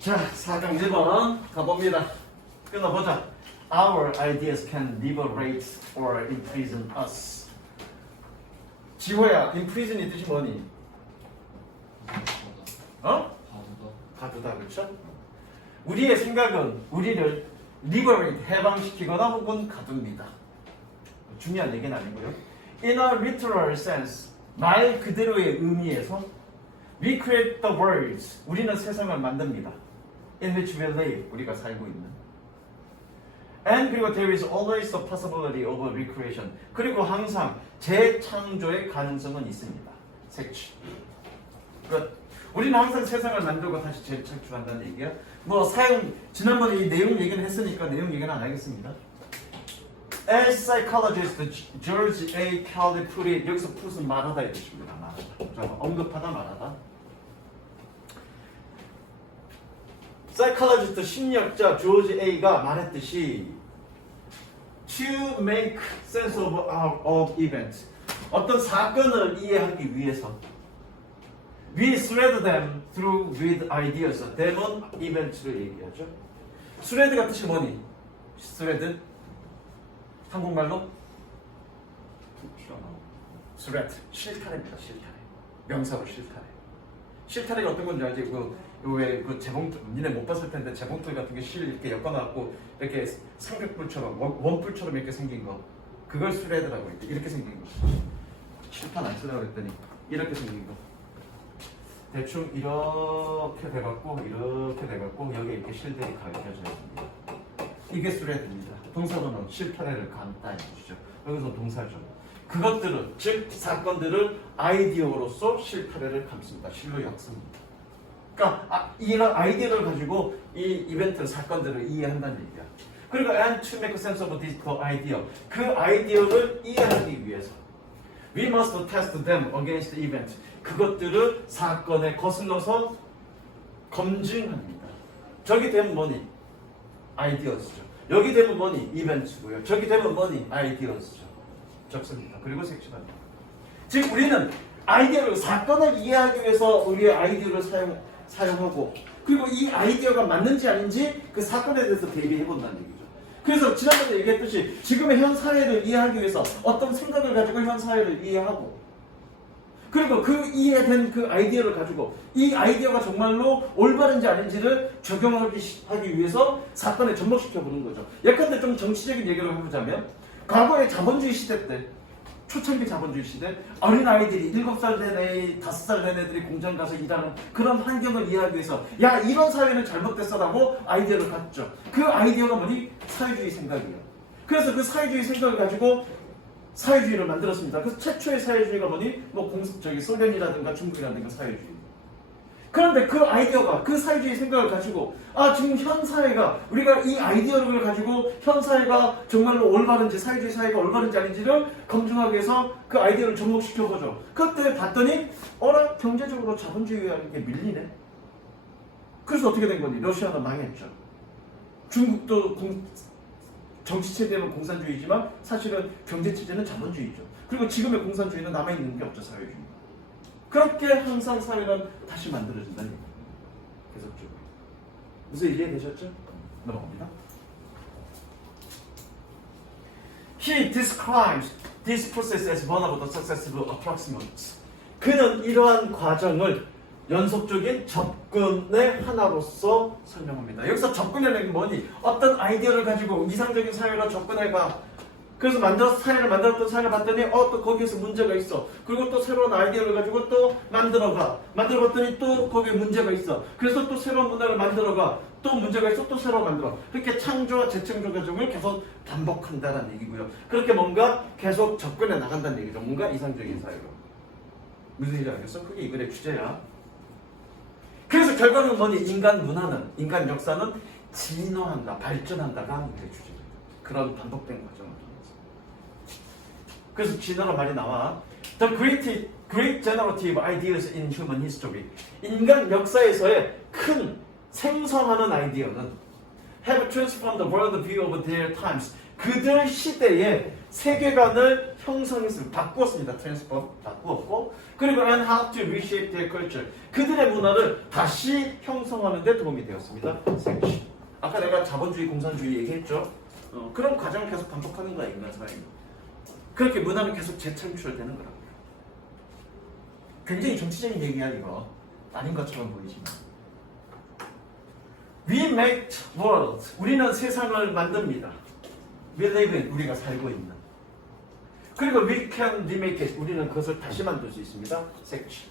자, 4강 1번 가봅니다. 끊어보자. Our ideas can liberate or imprison us. 지호야, imprison이 뜻이 뭐니? 어? 가두다, 그렇죠? 우리의 생각은 우리를 liberate, 해방시키거나 혹은 가둡니다. 중요한 얘기는 아니고요. In a literal sense, 말 그대로의 의미에서 we create the worlds, 우리는 세상을 만듭니다. In which we live, 우리가 살고 있는. And 그리고 there is always the possibility of recreation. 그리고 항상 재창조의 가능성은 있습니다. 색취. 끝. 우리는 항상 세상을 만들고 다시 재창조한다는 얘기야. 뭐 사용 지난번에 이 내용 얘기는 했으니까 내용 얘기는 안 하겠습니다. As psychologist George A. Kelly put it, 여기서 put은 말하다 이것입니다. 말하다. 언급하다 말하다. 사이콜로지스트 심리학자 조지 A가 말했듯이 to make sense of events, 어떤 사건을 이해하기 위해서 we thread them through with ideas. them은 이벤트를 얘기하죠. thread가 뜻이 뭐니? thread? 한국말로? thread, 실타래입니다. 실타래. 명사로 실타래. 실타래가 어떤 건지 알지? 그 재봉틀, 니네 못 봤을 텐데 재봉틀 같은 게 실 이렇게 엮어놨고 이렇게 삼각뿔처럼 원뿔처럼 이렇게 생긴 거, 그걸 스레드라고 했대. 이렇게 생긴 거. 실판 안 쓰라고 했더니 이렇게 생긴 거. 대충 이렇게 돼갖고 이렇게 돼갖고 여기 이렇게 실들이 가려져 있습니다. 이게 스레드입니다. 동사로는 실타래를 감다 해주죠. 여기서 동사죠. 그것들은 즉 사건들을 아이디어로서 실타래를 감습니다. 실로 엮습니다. 그러니까 이런 아이디어를 가지고 이 이벤트 사건들을 이해한다는 얘기야. 그리고 and to make sense of this idea, 그 아이디어를 이해하기 위해서 we must test them against the event, 그것들을 사건에 거슬러서 검증합니다. 저기 되면 뭐니? 아이디어스죠. 여기 되면 뭐니? 이벤트고요. 저기 되면 뭐니? 아이디어스죠. 적습니다. 그리고 색칠합니다. 즉 우리는 아이디어를 사건을 이해하기 위해서 우리의 아이디어를 사용하고 그리고 이 아이디어가 맞는지 아닌지 그 사건에 대해서 대비해 본다는 얘기죠. 그래서 지난번에 얘기했듯이 지금의 현 사회를 이해하기 위해서 어떤 생각을 가지고 현 사회를 이해하고 그리고 그 이해된 그 아이디어를 가지고 이 아이디어가 정말로 올바른지 아닌지를 적용하기 위해서 사건에 접목시켜 보는 거죠. 예컨대 좀 정치적인 얘기를 해보자면 과거의 자본주의 시대 때, 초창기 자본주의 시대, 어린아이들이 7살 된 애, 5살 된 애들이 공장 가서 일하는 그런 환경을 이해하기 위해서 야 이런 사회는 잘못됐어라고 아이디어를 갖죠. 그 아이디어가 뭐니? 사회주의 생각이에요. 그래서 그 사회주의 생각을 가지고 사회주의를 만들었습니다. 그래서 최초의 사회주의가 뭐니? 소련이라든가 중국이라든가 사회주의. 그런데 그 아이디어가, 그 사회주의 생각을 가지고 지금 현 사회가, 우리가 이 아이디어를 가지고 현 사회가 정말로 올바른지, 사회주의 사회가 올바른지 아닌지를 검증하기 위해서 그 아이디어를 접목시켜보죠. 그때 봤더니 경제적으로 자본주의라는 게 밀리네. 그래서 어떻게 된 거니? 러시아는 망했죠. 중국도 정치체제는 공산주의지만 사실은 경제체제는 자본주의죠. 그리고 지금의 공산주의는 남아있는 게 없죠. 사회주의. 그렇게 항상 사회는 다시 만들어진다는 얘기입니다. 계속적으로. 무슨 이해되셨죠? 넘어갑니다. He describes this process as one of the successful approximates. 그는 이러한 과정을 연속적인 접근의 하나로서 설명합니다. 여기서 접근이라는 게 뭐니? 어떤 아이디어를 가지고 이상적인 사회로 접근해가. 그래서 사회를 만들었던 사회를 봤더니 또 거기에서 문제가 있어. 그리고 또 새로운 아이디어를 가지고 또 만들어봤더니 또 거기에 문제가 있어. 그래서 또 새로운 문화를 만들어가. 또 문제가 있어. 또 새로 만들어. 그렇게 창조와 재창조 과정을 계속 반복한다는 얘기고요. 그렇게 뭔가 계속 접근해 나간다는 얘기죠. 뭔가 이상적인 사회로. 무슨 얘기인지 알겠어? 그게 이 글의 주제야. 그래서 결과는 뭐니? 인간 문화는, 인간 역사는 진화한다, 발전한다가 하는 게 주제죠. 그런 반복된 과정을 통해서. 그래서 진화란 말이 나와. The great generative ideas in human history. 인간 역사에서의 큰 생성하는 아이디어는 have transformed the world view of their times. 그들 시대의 세계관을 형성했습니다. 바꾸었습니다. transform, 바꾸었고 그리고 and how to reshape their culture. 그들의 문화를 다시 형성하는 데 도움이 되었습니다. 아까 내가 자본주의, 공산주의 얘기했죠. 그런 과정을 계속 반복하는 거야, 인간 사회는. 그렇게 문화는 계속 재창출되는 거라고요. 굉장히 정치적인 얘기야, 이거. 아닌 것처럼 보이지만. We make world. 우리는 세상을 만듭니다. We live in. 우리가 살고 있는. 그리고 we can remake it. 우리는 그것을 다시 만들 수 있습니다. 색칠.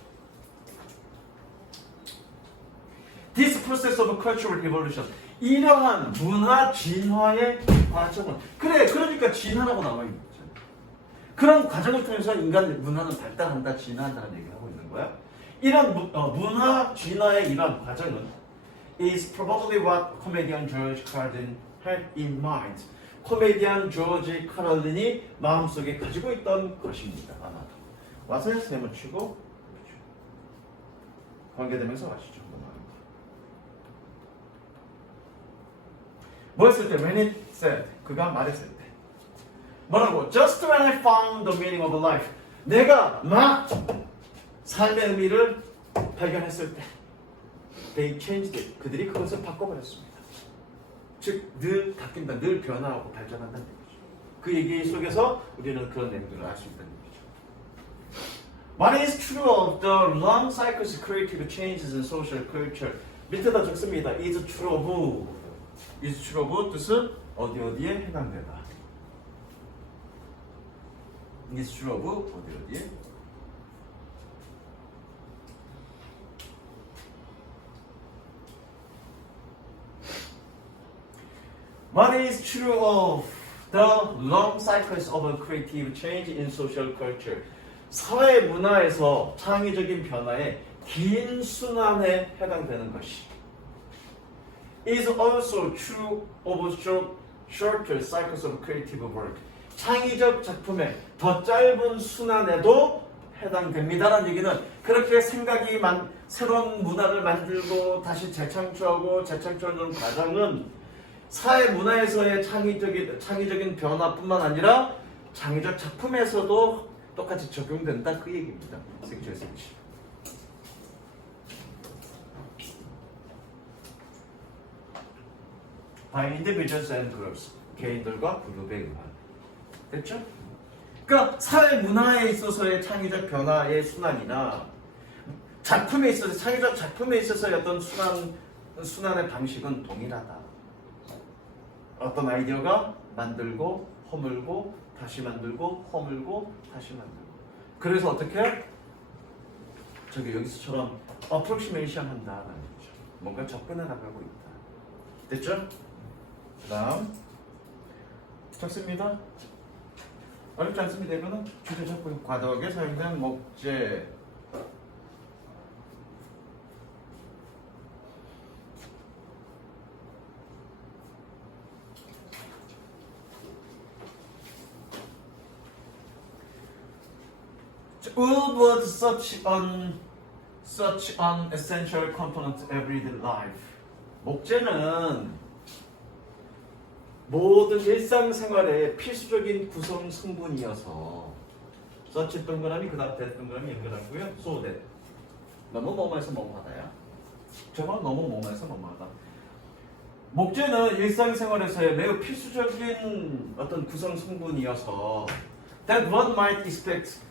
This process of cultural evolution. 이러한 문화 진화의 과정은 그러니까 진화라고 나와 있는 거죠. 그런 과정을 통해서 인간 문화는 발달한다, 진화한다는 얘기를 하고 있는 거야. 이런 문화 진화의 이러한 과정은 is probably what comedian George Carlin had in mind. 코미디언 조지 카롤린이 마음속에 가지고 있던 것입니다. 아마도. 와서요, 세모 치고 관계되면서 아시죠? 뭐 했을 때? When it said. 그가 말했을 때. 뭐라고? Just when I found the meaning of life. 내가 막 삶의 의미를 발견했을 때. They changed it. 그들이 그것을 바꿔버렸습니다. 즉, 늘 바뀐다, 늘 변화하고 발전한다는 얘기죠. 그 얘기 속에서 우리는 그런 내용들을 알 수 있다는 얘기죠. What is true of the long cycles of creative changes in social culture? 밑에다 적습니다. is true of. is true of 뜻은 어디에 해당되다. is true of 어디에 What is true of the long cycles of a creative change in social culture? 사회 문화에서 창의적인 변화의 긴 순환에 해당되는 것이 is also true of shorter cycles of creative work. 창의적 작품의 더 짧은 순환에도 해당됩니다라는 얘기는 그렇게 생각이 새로운 문화를 만들고 다시 재창출하는 과정은 사회 문화에서의 창의적인 변화뿐만 아니라 창의적 작품에서도 똑같이 적용된다 그 얘기입니다. 색칠. By individuals and groups. 개인들과 그룹에 의한. 됐죠? 그러니까 사회 문화에 있어서의 창의적 변화의 순환이나 작품에 있어서 창의적 작품에 있어서의 어떤 순환의 방식은 동일하다. 어떤 아이디어가 만들고 허물고 다시 만들고 허물고 다시 만들고. 그래서 어떻게? 저기 여기서처럼 approximation 한다라는 거죠. 뭔가 접근해 나가고 있다. 됐죠? 다음 적습니다. 어렵지 않습니다. 이거는 주제 잡고 과덕에 사용된 목재. Wood was such an essential component of everyday life. 목재는 모든 일상생활의 필수적인 구성 성분이어서 such 동그라미 그 다음 that 동그라미 연결하고요. so that 너무 뭐뭐해서 뭐뭐하다야. 저건 너무 뭐뭐해서 뭐뭐하다. 목재는 일상생활에서의 매우 필수적인 어떤 구성 성분이어서 that one might expect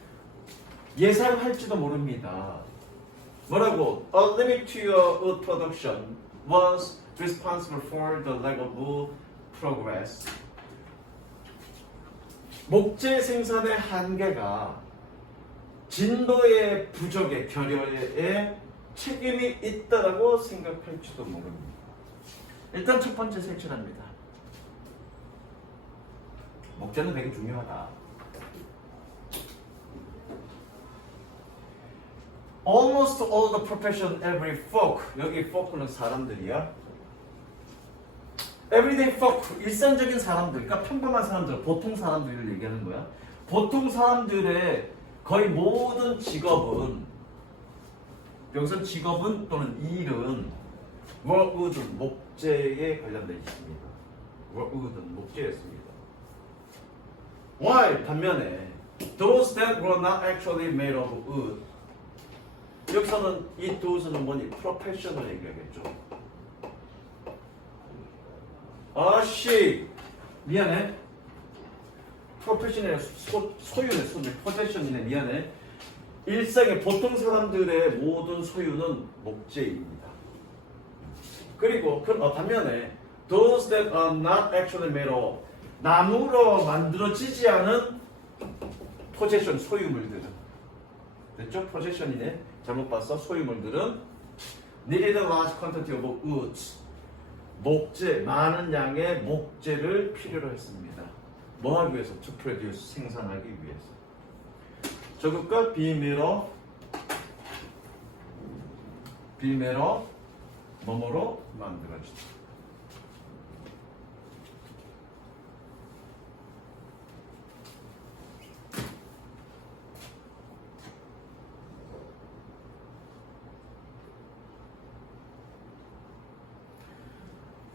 예상할지도 모릅니다. 뭐라고? A limit to your wood production was responsible for the lack of wood progress. 목재 생산의 한계가 진도의 부족의 결여에 책임이 있다라고 생각할지도 모릅니다. 일단 첫 번째 색칠합니다. 목재는 되게 중요하다. Almost all the profession, every folk. 여기 folk는 사람들이야. Everyday folk, 일상적인 사람들, 그러니까 평범한 사람들, 보통 사람들을 얘기하는 거야. 보통 사람들의 거의 모든 직업은, 여기서 직업은 또는 일은 word은 목재에 관련되어 있습니다. word은 목재였습니다. while 반면에 those that were not actually made of wood 여기서는 이 those는 뭐니? 프로페셔널 얘기하겠죠. 아씨 미안해. 프로페셔널의 소유네 소유 포제션이네 미안해. 일상의 보통 사람들의 모든 소유는 목재입니다. 그리고 반면에 those that are not actually made of 나무로 만들어지지 않은 포제션 소유물들은 됐죠? 포제션이네. 잘못 봤어. 소유물들은 needed a large quantity of wood 목재 많은 양의 목재를 필요로 했습니다. 뭐 하기 위해서? to produce 생산하기 위해서. 저것과 비밀어 뭐뭐로 만들어지다.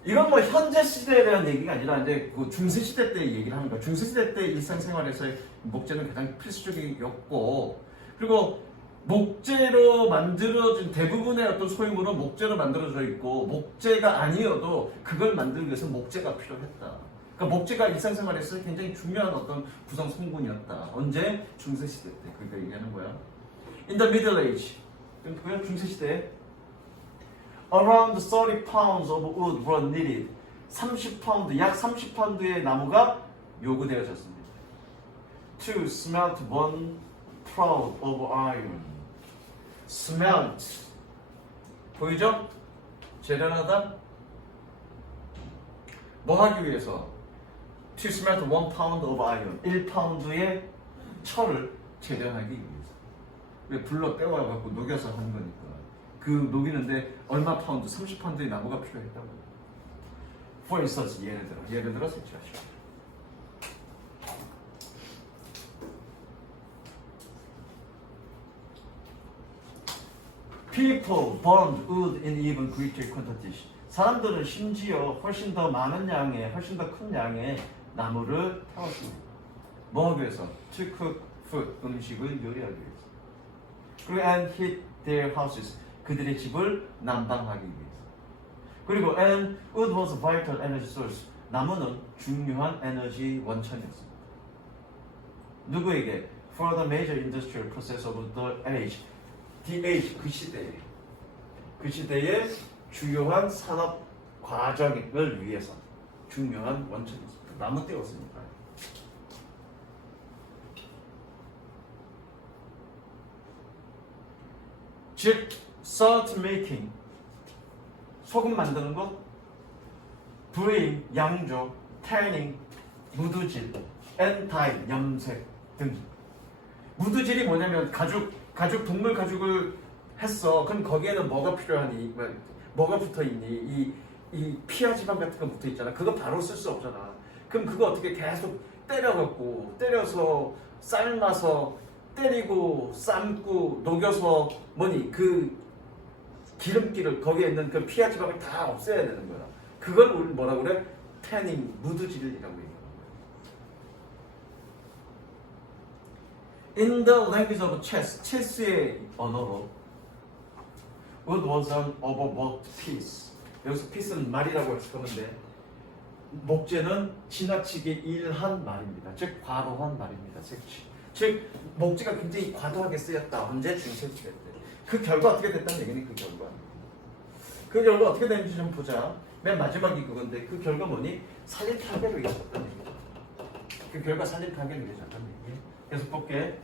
이건 뭐 현재 시대에 대한 얘기가 아니라 이제 그 중세 시대 때 얘기를 하는 거야. 중세 시대 때 일상생활에서의 목재는 가장 필수적이었고, 그리고 목재로 만들어진 대부분의 어떤 소유물은 목재로 만들어져 있고, 목재가 아니어도 그걸 만들기 위해서 목재가 필요했다. 그러니까 목재가 일상생활에서 굉장히 중요한 어떤 구성 성분이었다. 언제? 중세 시대 때. 그러니까 얘기하는 거야. In the Middle Age. 그러니까 중세 시대에 Around 30 pounds of wood were needed. 30파운드, 약 30파운드의 나무가 요구되어졌습니다. To smelt 1 pound of iron. Smelt. 보이죠? 재련하다. 뭐 하기 위해서? To smelt 1 pound of iron. 1파운드의 철을 재련하기 위해서. 왜 불러 떼와갖고 녹여서 한 거니까. 그 녹이는데 얼마 파운드? 30파운드의 나무가 필요했다고. For instance, 예를 들어 색칠하시오. People burned wood in even greater quantities. 사람들은 심지어 훨씬 더 많은 양의, 훨씬 더 큰 양의 나무를 태웠습니다. 뭐 하기 위해서? To cook food, 음식을 요리하기 위해서. 그리고 and heat their houses. 그들의 집을 난방하기 위해서. 그리고 and wood was a vital energy source. 나무는 중요한 에너지 원천이었습니다. 누구에게? For the major industrial process of the age. The age, 그 시대의 주요한 산업 과정을 위해서 중요한 원천이었습니다. 나무 떼었으니까. 즉 salt making, 소금 만드는 것, brewing, 양조, tanning, 무두질, and dye, 염색 등. 무두질이 뭐냐면 가죽 동물 가죽을 했어. 그럼 거기에는 뭐가 필요하니? 뭐가 붙어있니? 이 피하 지방 같은 거 붙어있잖아. 그거 바로 쓸 수 없잖아. 그럼 그거 어떻게 계속 때려서 삶아서 때리고 삶고 녹여서 그 기름기를 거기에 있는 그 피하 지방을 다 없애야 되는 거야. 그걸 우리 뭐라 그래? 태닝, 무드질이라고 얘기하는 거야. In the language of chess, 체스의 언어로 wood was an overworked piece. 여기서 piece는 말이라고 했었는데 목재는 지나치게 일한 말입니다. 즉 과도한 말입니다. 즉 목재가 굉장히 과도하게 쓰였다. 언제? 중세시대 때. 그 결과 어떻게 됐다는 얘기니? 그 결과 어떻게 되는지 좀 보자. 맨 마지막이 그건데 그 결과 뭐니? 산림 파괴로 이어졌다는 얘기죠. 그 결과 산림 파괴로 이어졌다는 얘기. 계속 볼게.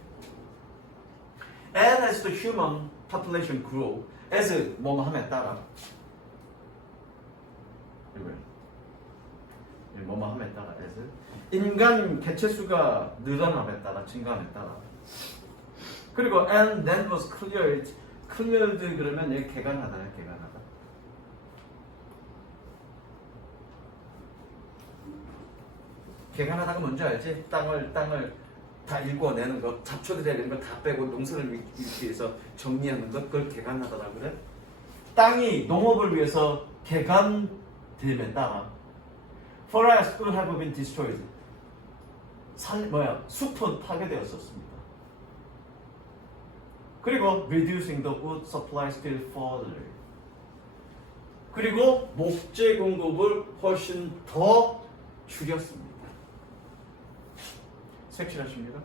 And as the human population grew, as 뭐뭐 함에 따라 뭐뭐 함에 따라 as 인간 개체수가 늘어남에 따라 증가함에 따라 그리고 and then was cleared 그러면 여기 개간하다야 개간하다. 개간하다가 뭔지 알지? 땅을 다 일궈내는 것, 잡초들이 되는 거 다 빼고 농사를 일으키기 위해서 정리하는 것, 그걸 개간하다라고 그래. 땅이 농업을 위해서 개간됨에 따라 forests could have been destroyed. 숲은 파괴되었었습니다. 그리고 reducing the wood supply still further. 그리고 목재 공급을 훨씬 더 줄였습니다. 색칠하십니다.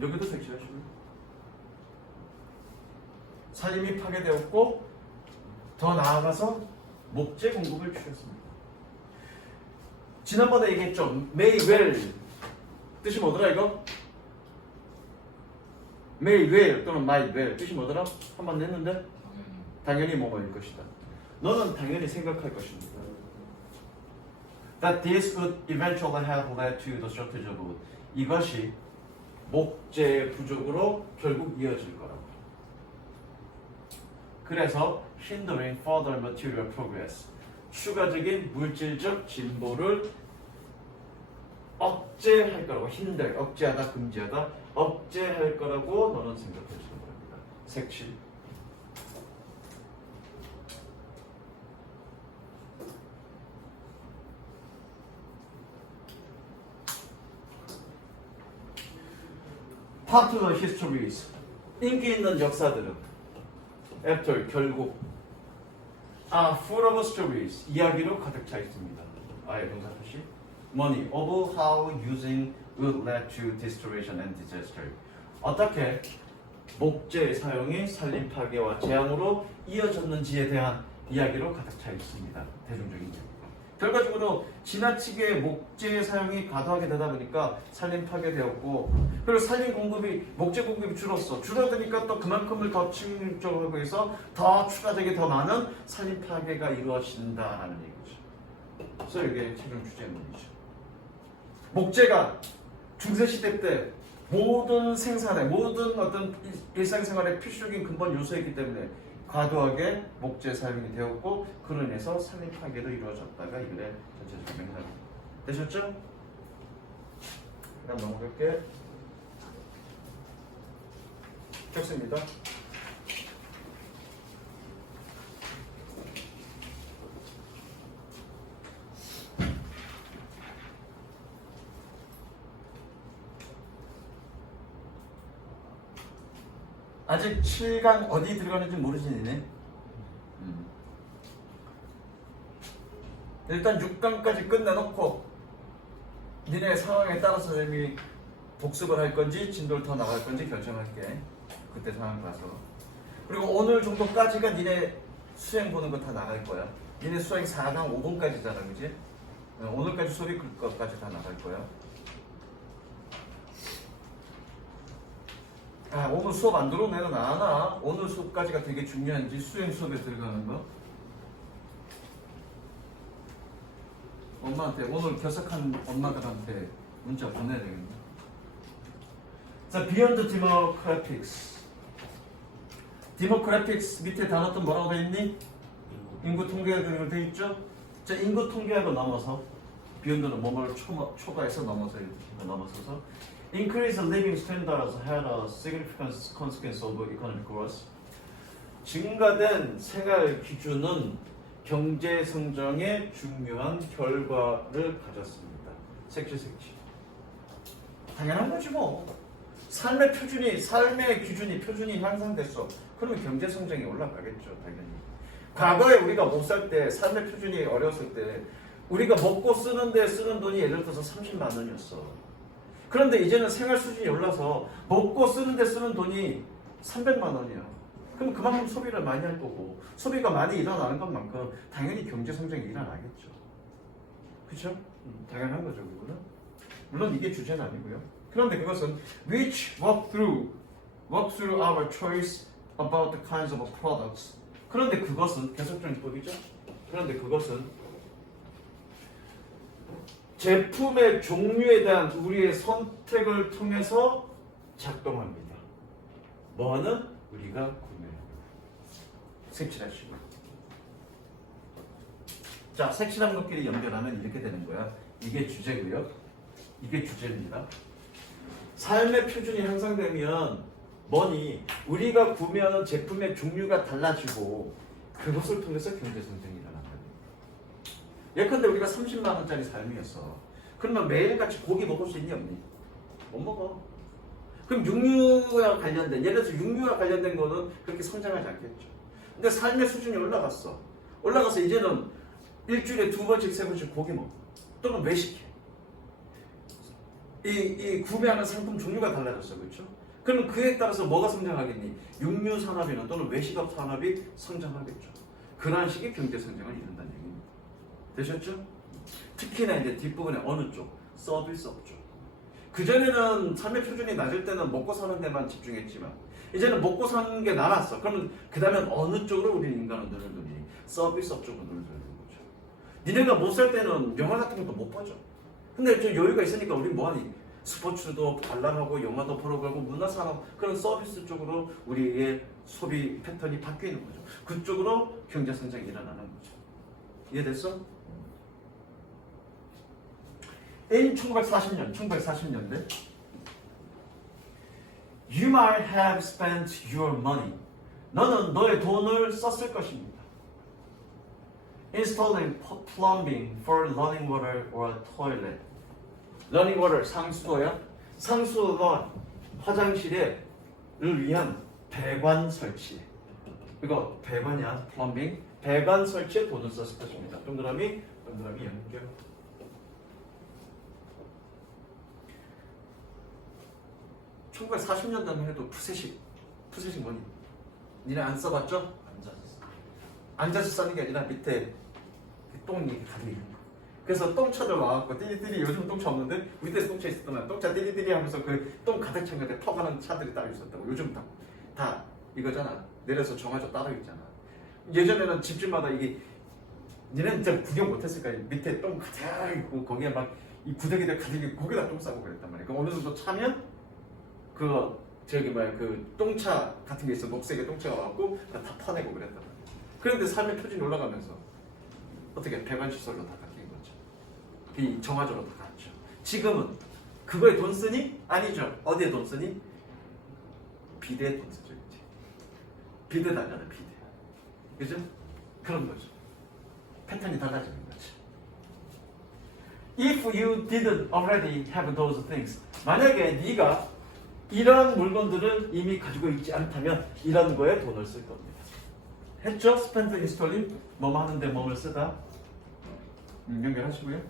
여기도 색칠하십니다. 산림이 파괴되었고 더 나아가서 목재 공급을 줄였습니다. 지난번에 얘기했죠. may well 뜻이 뭐더라 이거? may well 또는 might well 뜻이 뭐더라? 한번 냈는데 당연히 뭐뭐일 것이다. 너는 당연히 생각할 것입니다. That this would eventually have led to the shortage of wood. 이것이 목재 부족으로 결국 이어질 거라고. 그래서 hindering further material progress. 추가적인 물질적 진보를 억제할 거라고. hinder, 억제하다, 금지하다. 억제할 거라고 너는 생각할 수 있는 겁니다. 색칠. Popular histories. 인기 있는 역사들은 after 결국 are full of stories. 이야기로 가득 차 있습니다. 아예 동사 표시. Money of how using would lead to destruction and disaster. 어떻게 목재의 사용이 산림 파괴와 재앙으로 이어졌는지에 대한 이야기로 가득 차 있습니다. 대중적인 이야기. 결과적으로 지나치게 목재 사용이 과도하게 되다 보니까 산림 파괴되었고, 그리고 산림 공급이 목재 공급이 줄어드니까 또 그만큼을 더 충족하고 해서 더 추가적인 더 많은 산림 파괴가 이루어진다라는 얘기죠. 그래서 이게 최종 주제문이죠. 목재가 중세시대 때 모든 생산에 모든 어떤 일상생활의 필수적인 근본 요소이기 때문에 과도하게 목재 사용이 되었고 그로 인해서 산림 파괴도 이루어졌다가 이 글의 전체적인 맥락입니다. 되셨죠? 그다음 넘어갈게. 좋습니다. 아직 7강 어디 들어가는지 모르시네. 일단 6강까지 끝내놓고 니네 상황에 따라서 선생님이 복습을 할 건지 진도를 더 나갈 건지 결정할게. 그때 상황 봐서. 그리고 오늘 정도까지가 니네 수행 보는 거 다 나갈 거야. 니네 수행 4강 5분까지잖아, 그지? 오늘까지 수업이 그것까지 다 나갈 거야. 아, 오늘 수업 안 들어오면 애는 안 와. 오늘 수업까지가 되게 중요한지 수행 수업에 들어가는 거. 엄마한테 오늘 결석한 엄마들한테 문자 보내야 되겠네. 자, Beyond Demographics. Demographics 밑에 단어도 뭐라고 돼 있니? 인구 통계학으로 돼 있죠? 자, 인구 통계학을 넘어서 Beyond는 뭐뭐를 초과해서 넘어서서 Increase living standards had a significant consequence of economic growth. 증가된 생활 기준은 경제 성장에 중요한 결과를 가졌습니다. 색칠. 당연한 거지 뭐. 삶의 기준이 향상됐어. 그러면 경제 성장이 올라가겠죠, 당연히. 과거에 우리가 못 살 때, 삶의 표준이 어려웠을 때, 우리가 먹고 쓰는데 쓰는 돈이 예를 들어서 30만 원이었어. 그런데 이제는 생활 수준이 올라서 먹고 쓰는데 쓰는 돈이 300만 원이야. 그럼 그만큼 소비를 많이 할 거고, 소비가 많이 일어나는 것만큼 당연히 경제 성장이 일어나겠죠. 그렇죠? 당연한 거죠, 그거는. 물론 이게 주제는 아니고요. 그런데 그것은 which walk through our choice about the kinds of products. 그런데 그것은 계속적용법이죠. 그런데 그것은 제품의 종류에 대한 우리의 선택을 통해서 작동합니다. 뭐는 우리가 구매합니다. 색칠하시고. 자, 색칠한 것끼리 연결하면 이렇게 되는 거야. 이게 주제고요. 이게 주제입니다. 삶의 표준이 향상되면 뭐니? 우리가 구매하는 제품의 종류가 달라지고 그것을 통해서 경제 성장이 일어난다. 예컨대 우리가 30만 원짜리 삶이었어. 그러면 매일같이 고기 먹을 수 있니 없니? 못 먹어. 그럼 육류와 관련된, 예를 들어서 육류와 관련된 거는 그렇게 성장하지 않겠죠. 근데 삶의 수준이 올라갔어. 올라가서 이제는 일주일에 2번씩 3번씩 고기 먹어. 또는 외식해. 이 구매하는 상품 종류가 달라졌어. 그렇죠? 그럼 그에 따라서 뭐가 성장하겠니? 육류 산업이나 또는 외식업 산업이 성장하겠죠. 그러한 식의 경제 성장을 이룬다는 얘기입니다. 되셨죠? 특히나 이제 뒷부분에 어느 쪽? 서비스업 쪽. 그전에는 삶의 표준이 낮을 때는 먹고 사는 데만 집중했지만 이제는 먹고 사는 게 나았어. 그러면 그 다음엔 어느 쪽으로 우리 인간은 눈을 두니? 서비스업 쪽으로 눈을 두는 거죠. 니네가 못 살 때는 영화 같은 것도 못 보죠. 근데 좀 여유가 있으니까 우리 뭐하니? 스포츠도 관람하고 영화도 보러 가고 문화산업 그런 서비스 쪽으로 우리의 소비 패턴이 바뀌는 거죠. 그쪽으로 경제 성장이 일어나는 거죠. 이해됐어? In 1940년대 You might have spent your money. 너는 너의 돈을 썼을 것입니다. Installing plumbing for running water or a toilet. running water 상수도야. 상수도가 화장실을 위한 배관 설치. 이거 배관이야. plumbing. 배관 설치에 돈을 썼을 것입니다. 동그라미 연결. (1940년대만) 해도 푸세식 뭐니? 니네 안 써봤죠? 앉아서 써는 게 아니라 밑에 똥이 가득 있는 거. 그래서 똥차들 와갖고 띠리띠리, 요즘 똥차 없는데 우리 때는 똥차 있었더만 똥차 띠리띠리 하면서 그 똥 가득 찬 건데 퍼가는 차들이 따로 있었다고. 요즘 다 이거잖아. 내려서 정화조 따로 있잖아. 예전에는 집집마다 이게 니네는 진짜 구경 못했을 거야. 밑에 똥 가득 있고 거기에 막 이 구더기들 가득 있고 거기다 똥 싸고 그랬단 말이야. 그럼 어느 정도 차면 그 똥차 같은 게 있어. 녹색의 똥차가 와갖고 다 퍼내고 그랬단 말이야. 그런데 삶의 표준이 올라가면서 어떻게 배관시설로 다 바뀐 거죠. 이 정화조로 다 갔죠. 지금은 그거에 돈 쓰니? 아니죠. 어디에 돈 쓰니? 비대에 돈 쓰죠. 이제. 비대다잖아, 비대. 그죠? 그런 거죠. 패턴이 달라지는 거죠. If you didn't already have those things. 만약에 네가 이런 물건들을 이미 가지고 있지 않다면 이런 거에 돈을 쓸 겁니다. 했죠? spend installing 뭐뭐 하는데 뭐를 쓰다. 연결하시고요.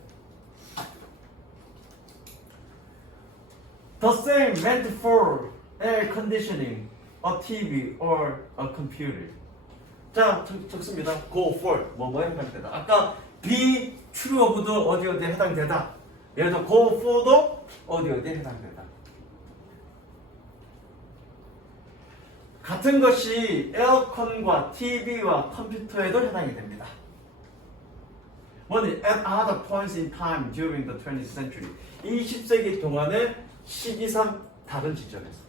The same meant for air conditioning, a TV or a computer. 자, 적습니다. Go for 뭐뭐에 해당되다. 아까 be true of도 어디에 해당되다. 예를 들어 go for도 어디에 해당되다. 같은 것이 에어컨과 TV와 컴퓨터에도 해당이 됩니다. 뭐니? At other points in time during the 20th century. 20세기 동안의 시기상 다른 지점에서.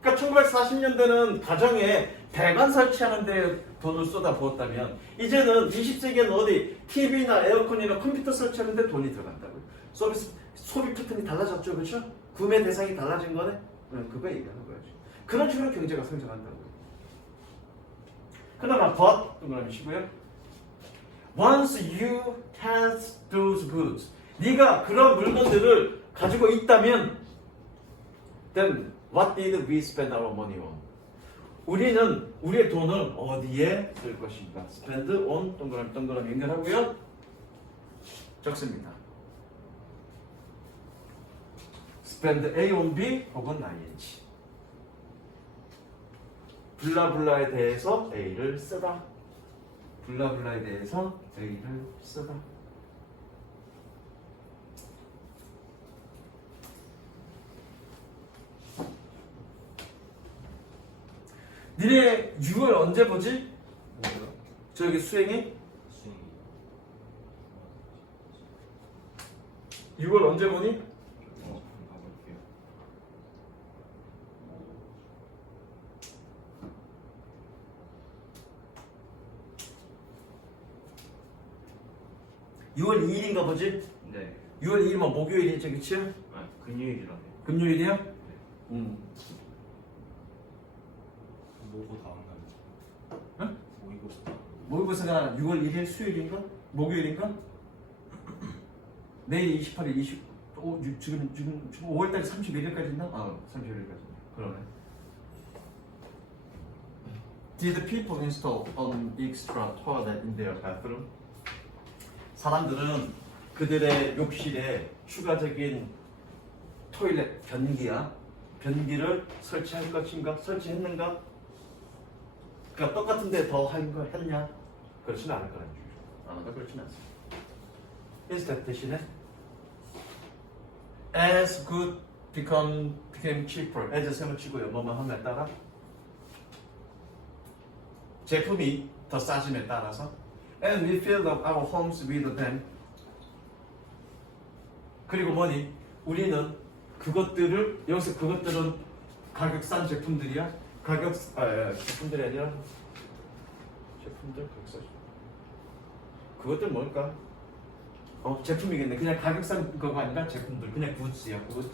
그러니까 1940년대는 가정에 배관 설치하는 데 돈을 쏟아부었다면 이제는 20세기에는 어디 TV나 에어컨이나 컴퓨터 설치하는 데 돈이 들어간다고요. 소비 패턴이 달라졌죠. 그렇죠? 구매 대상이 달라진 거네. 그거 얘기하는 거예요. 그런 식으로 경제가 성장한다고요. 그나마 but 동그라미 치고요. Once you had those goods, 네가 그런 물건들을 가지고 있다면 then what did we spend our money on? 우리는 우리의 돈을 어디에 쓸 것인가? spend on 동그라미 연결하고요. 적습니다. spend A on B 혹은 ing. 블라블라에 대해서 A를 쓰다. 블라블라에 대해서 A를 쓰다. 니네 6월 언제 보지? 뭐요? 저기 수행이? 6월 언제 보니? 가볼게요. 6월 2일인가 보지? 네. 6월 2일이면 목요일이지, 그치? 아, 금요일이라네요. 금요일이요? 모고 다음 날. 응? 모의고사 다음 날. 모의고사가 6월 1일 수요일인가? 목요일인가? 내일 28일, 지금 5월달 31일까지 있나? 아, 31일까지. 그러네. Did people install an extra toilet in their bathroom? 사람들은 그들의 욕실에 추가적인 토일렛 변기를 설치할 것인가? 설치했는가? 그러니까 똑같은데 더 한 거 했냐? 그렇지는 않을 거라는 얘기죠. 아마도 그렇지는 않습니다. Instead 대신에 as good became cheaper. as 세모 치고요. 뭐뭐 함에 따라 제품이 더 싸짐에 따라서 and we filled up our homes with them. 그리고 뭐니? 우리는 그것들을 여기서 그것들은 가격 싼 제품들이야. 제품들이 아니라 제품들 가격 싸. 그것들 뭘까? 제품이겠네. 그냥 가격 싼 거가 아니라 제품들. 그냥 굿즈야. 굿즈.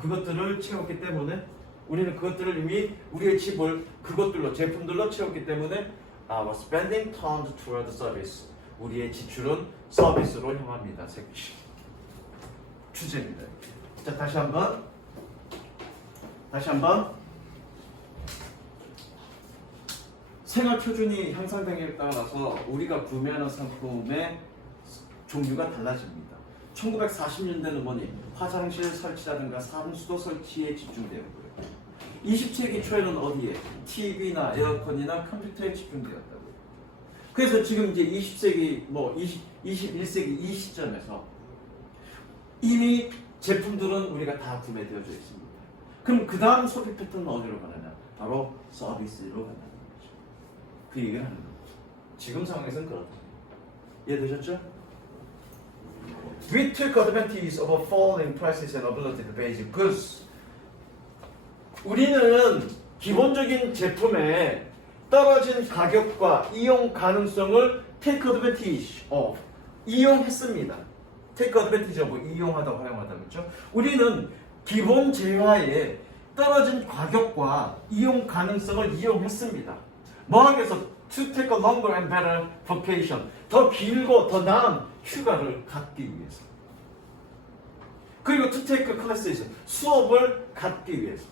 그것들을 채웠기 때문에 우리는 그것들을 이미 우리의 집을 그것들로 제품들로 채웠기 때문에 our spending turned toward service. 우리의 지출은 서비스로 향합니다. 주제입니다. 자, 다시 한번 생활 표준이 향상되기에 따라서 우리가 구매하는 상품의 종류가 달라집니다. 1940년대는 뭐니? 화장실 설치라든가 상수도 설치에 집중되었고요. 20세기 초에는 어디에? TV나 에어컨이나 컴퓨터에 집중되었다고요. 그래서 지금 이제 20세기, 21세기 이 시점에서 이미 제품들은 우리가 다 구매되어져 있습니다. 그럼 그 다음 소비 패턴은 어디로 가느냐? 바로 서비스로 간다는 거죠. 그 얘기를 하는 거죠. 지금 상황에서는 그렇다. 이해되셨죠? We took advantage of a fall in prices and ability to pay goods. 우리는 기본적인 제품의 떨어진 가격과 이용 가능성을 take advantage of 이용했습니다. take advantage of 이용하다 활용하다 그렇죠? 우리는 기본 재화의 떨어진 가격과 이용 가능성을 이용했습니다. 뭐 하기 위해서 to take a longer and better vacation 더 길고 더 나은 휴가를 갖기 위해서. 그리고 to take classes 수업을 갖기 위해서.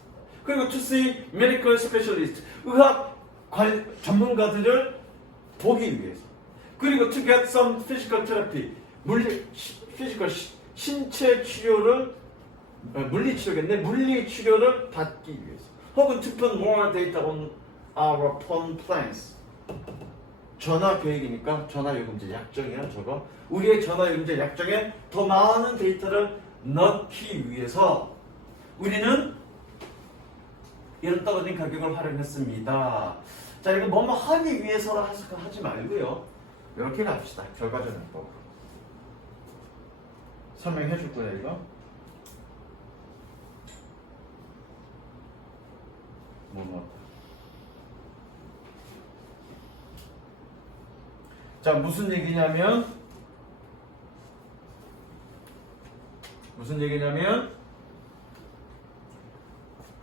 그리고 to see medical specialist 의학 전문가들을 보기 위해서. 그리고 to get some physical therapy 신체 치료를 물리 치료를 받기 위해서. 혹은 to put more data on our phone plans. 전화 계획이니까 전화 요금제 약정이야 저거. 우리의 전화 요금제 약정에 더 많은 데이터를 넣기 위해서 우리는 이런 떨어진 가격을 활용했습니다. 자, 이거 뭐뭐 하기 위해서라 하지 말고요. 이렇게 갑시다. 결과전환법. 설명해 줄 거예요, 이거. 자, 무슨 얘기냐면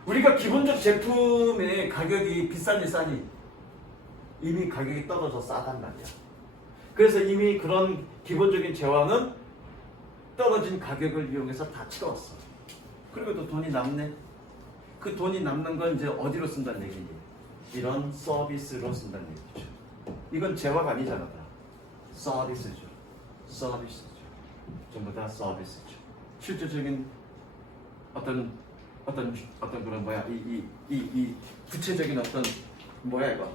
우리가 기본적 제품의 가격이 비싼지 싸니 이미 가격이 떨어져 싸단 말이야. 그래서 이미 그런 기본적인 재화는 떨어진 가격을 이용해서 다 채웠어. 그리고 또 돈이 남네. 그 돈이 남는 건 이제 어디로 쓴다는 얘기니? 이런 서비스로 쓴다는 얘기죠. 이건 재화가 아니잖아. 다. 서비스죠. 전부 다 서비스죠. 실질적인 어떤 그런 이 구체적인 어떤 이거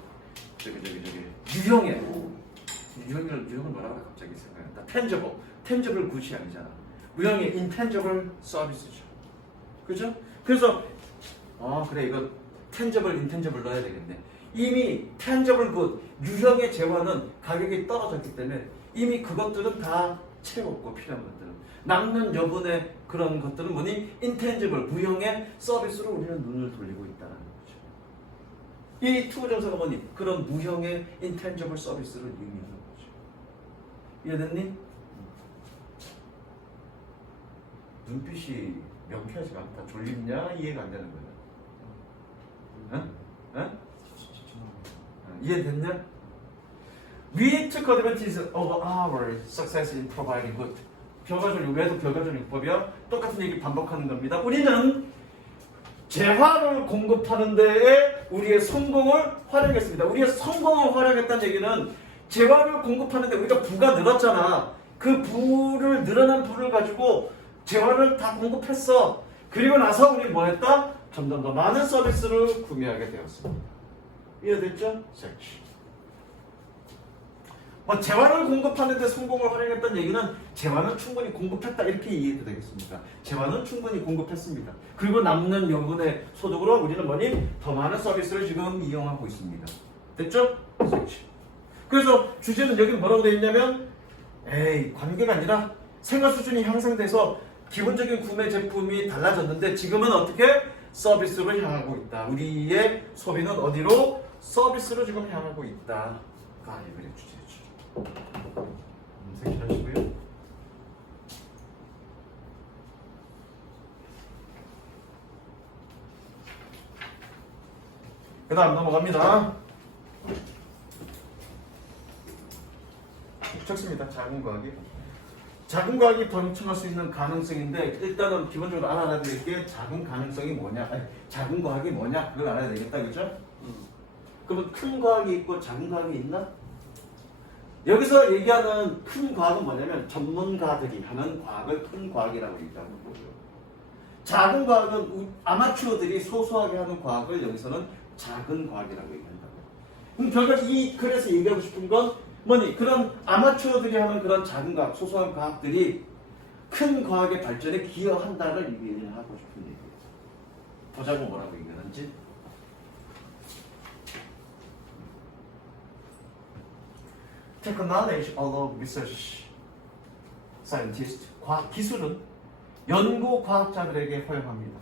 유형을 뭐라고 하나 갑자기 생각난다. tangible 굿이 아니잖아. 유형의 intangible 서비스죠. 그죠? 그래서 그래 이거 tangible, intangible 넣어야 되겠네. 이미 tangible good 유형의 재화는 가격이 떨어졌기 때문에 이미 그것들은 다 채웠고 필요한 것들은 남는 여분의 그런 것들은 뭐니? intangible 무형의 서비스로 우리는 눈을 돌리고 있다는 거죠. 이 투부정사가 뭐니? 그런 무형의 intangible 서비스를 의미하는 거죠. 이해됐니? 눈빛이 명쾌하지가 않다. 졸립냐? 이해가 안 되는 거야. 응? 응? 이해됐냐? We took advantage of our success in providing good. 결과적 외도 결과적 융법이야. 똑같은 얘기 반복하는 겁니다. 우리는 재화를 공급하는 데에 우리의 성공을 활용했습니다. 우리의 성공을 활용했다는 얘기는 재화를 공급하는 데 우리가 부가 늘었잖아. 그 부를 늘어난 부를 가지고 재화를 다 공급했어. 그리고 나서 우리 뭐 했다? 점점 더 많은 서비스를 구매하게 되었습니다. 이해됐죠? 섹시. 재화를 공급하는 데 성공을 활용했다는 얘기는 재화는 충분히 공급했다 이렇게 이해도 되겠습니다. 재화는 충분히 공급했습니다. 그리고 남는 여분의 소득으로 우리는 뭐니? 더 많은 서비스를 지금 이용하고 있습니다. 됐죠? 그래서 주제는 여기 뭐라고 되어 있냐면 관계가 아니라 생활 수준이 향상돼서 기본적인 구매 제품이 달라졌는데 지금은 어떻게? 서비스로 향하고 있다. 우리의 소비는 어디로? 서비스로 지금 향하고 있다. 이번에 주제죠. 색칠하시고요. 그 다음 넘어갑니다. 적습니다. 작은 과학이. 작은 과학이 번창할 수 있는 가능성인데 일단은 기본적으로 알아야 될 게 작은 가능성이 뭐냐, 작은 과학이 뭐냐 그걸 알아야 되겠다, 그죠? 그러면 큰 과학이 있고 작은 과학이 있나? 여기서 얘기하는 큰 과학은 뭐냐면 전문가들이 하는 과학을 큰 과학이라고 얘기하는 거고요. 작은 과학은 아마추어들이 소소하게 하는 과학을 여기서는 작은 과학이라고 얘기한다고. 그럼 결국 이 글에서 얘기하고 싶은 건 뭐니? 그런 아마추어들이 하는 그런 작은 과학, 소소한 과학들이 큰 과학의 발전에 기여한다를 얘기를 하고 싶은 얘기예요. 보자고 뭐라고 얘기하는지. Technology allow research scientists, 과학 기술은 연구 과학자들에게 허용합니다.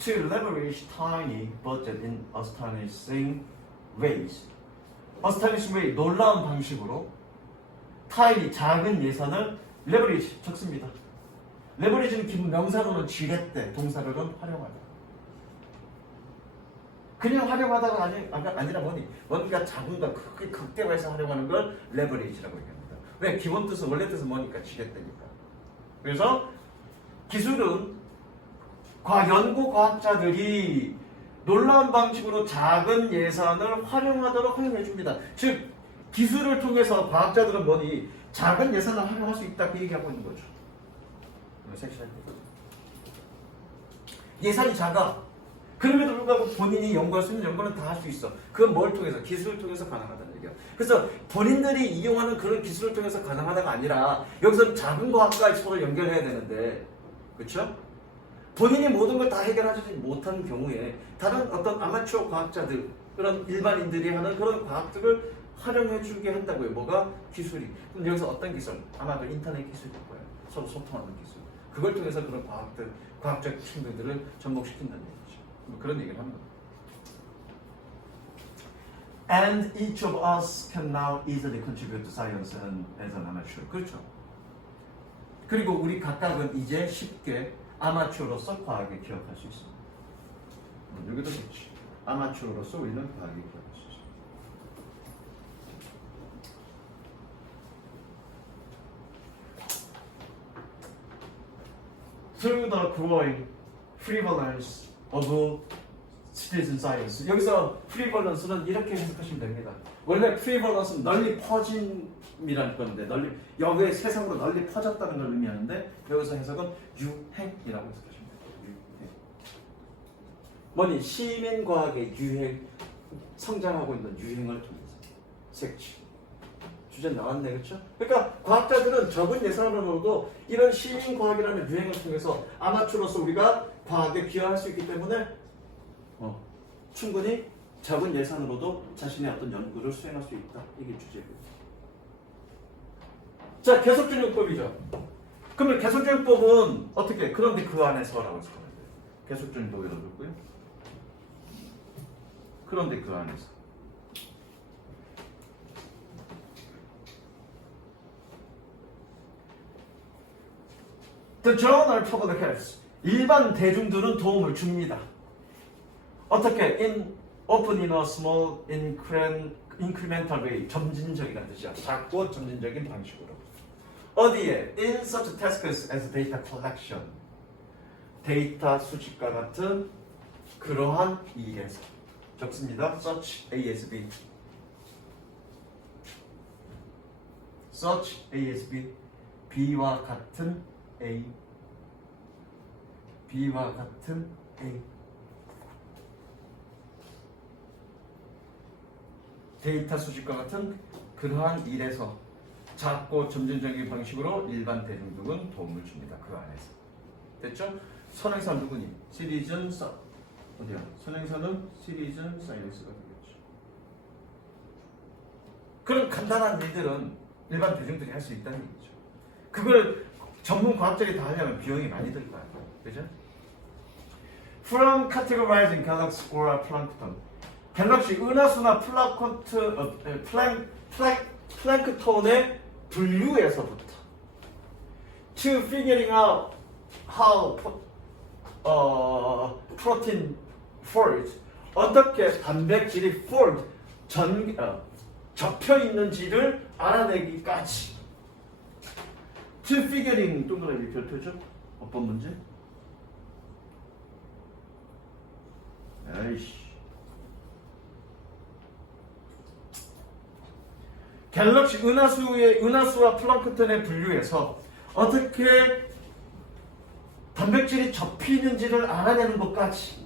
To leverage tiny budget in astonishing ways. astonishing way, 놀라운 방식으로 tiny, 작은 예산을 leverage, 적습니다. leverage는 기본 명사로는 쥐랬대, 동사로는 활용하다. 그냥 활용하다가 아니라 뭐니? 뭔가 작은 거 크게 극대화해서 활용하는 걸 레버리지라고 얘기합니다. 왜? 기본 뜻은 원래 뜻은 뭐니까 지겠다니까. 그래서 기술은 연구 과학자들이 놀라운 방식으로 작은 예산을 활용하도록 허용해 줍니다. 즉 기술을 통해서 과학자들은 뭐니? 작은 예산을 활용할 수 있다 그 얘기하고 있는 거죠. 예산이 작아. 그럼에도 불구하고 본인이 연구할 수 있는 연구는 다 할 수 있어. 그건 뭘 통해서? 기술을 통해서 가능하다는 얘기야. 그래서 본인들이 이용하는 그런 기술을 통해서 가능하다가 아니라 여기서는 작은 과학과 서로 연결해야 되는데, 그렇죠? 본인이 모든 걸 다 해결하지 못하는 경우에 다른 어떤 아마추어 과학자들, 그런 일반인들이 하는 그런 과학들을 활용해주게 한다고요. 뭐가? 기술이. 그럼 여기서 어떤 기술? 아마도 인터넷 기술일 거예요. 서로 소통하는 기술. 그걸 통해서 그런 과학적 친구들을 접목시킨다는 얘기죠. 그런 얘기를 합니다. And each of us can now easily contribute to science as an amateur. 그렇죠. 그리고 우리 각각은 이제 쉽게 아마추어로서 과학에 기여할 수 있습니다. 여기도 그렇지. 아마추어로서 우리는 과학에 기여할 수 있습니다. Through the growing prevalence of citizen science. 여기서 prevalence는 이렇게 해석하시면 됩니다. 원래 prevalence는 널리 퍼짐이라는 건데, 여기에 세상으로 널리 퍼졌다는 걸 의미하는데, 여기서 해석은 유행이라고 해석하시면 돼요. 유행. 뭐니? 시민과학의 유행, 성장하고 있는 유행을 통해서. 색치. 주제 나왔네, 그렇죠? 그러니까 과학자들은 적은 예산으로도 이런 시민과학이라는 유행을 통해서 아마추어로서 우리가 과학에 기여할 수 있기 때문에 충분히 적은 예산으로도 자신의 어떤 연구를 수행할 수 있다. 이게 주제고요. 자, 계속적용법이죠. 그러면 계속적용법은 어떻게? 그런데 그 안에서라고 해서 하면 돼요. 계속적용법 열어줬고요. 그런데 그 안에서. The general public has. 일반 대중들은 도움을 줍니다. 어떻게? Often in a small incremental way. 점진적이라는 뜻이야. 작고 점진적인 방식으로. 어디에? In such tasks as data collection. 데이터 수집과 같은 그러한 일에서. 적습니다. Such ASB. Such ASB. B와 같은 A. B와 같은 A. 데이터 수집과 같은 그러한 일에서 작고 점진적인 방식으로 일반 대중들은 도움을 줍니다. 그 안에서. 됐죠? 선행사 누구니? 시리즌 사 어디야? 선행사는 시리즌 사이언스가 되겠죠. 그런 간단한 일들은 일반 대중들이 할 수 있다는 얘기죠. 그걸 전문 과학자들이 다 하려면 비용이 많이 들 거야. 그죠? From categorizing galaxy or plankton. 갤럭시 은하수나 플랑크톤의 분류에서부터 to figuring out how protein folds 어떻게 단백질이 fold 접혀 있는지를 알아내기까지 to figuring 동그라미 별표죠? 어떤 문제? 아이씨 갤럭시 은하수와 플랑크톤의 분류에서 어떻게 단백질이 접히는지를 알아내는 것까지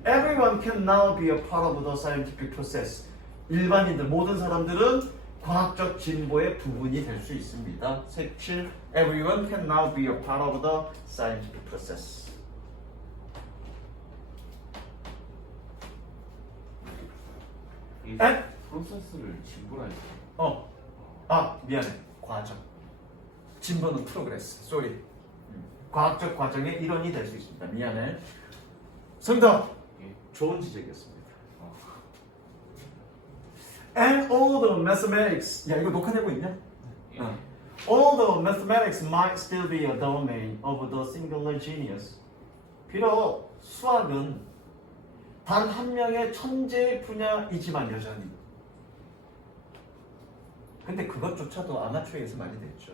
Everyone can now be a part of the scientific process. 일반인들, 모든 사람들은 과학적 진보의 부분이 될 수 있습니다. 색 7. Everyone can now be a part of the scientific process. 이 에? 프로세스를 진보라 했어. 미안해. 과정. 진보는 프로그레스. 쏘리. 과학적 과정의 일원이 될 수 있습니다. 미안해. 성덕. 예. 좋은 지적이었습니다. And all the mathematics. 야, 이거 녹화되고 있냐? 예. All the mathematics might still be a domain of the singular genius. 비록 수학은 단 한 명의 천재 분야이지만 여전히. 근데 그것조차도 아마추어에서 많이 됐죠.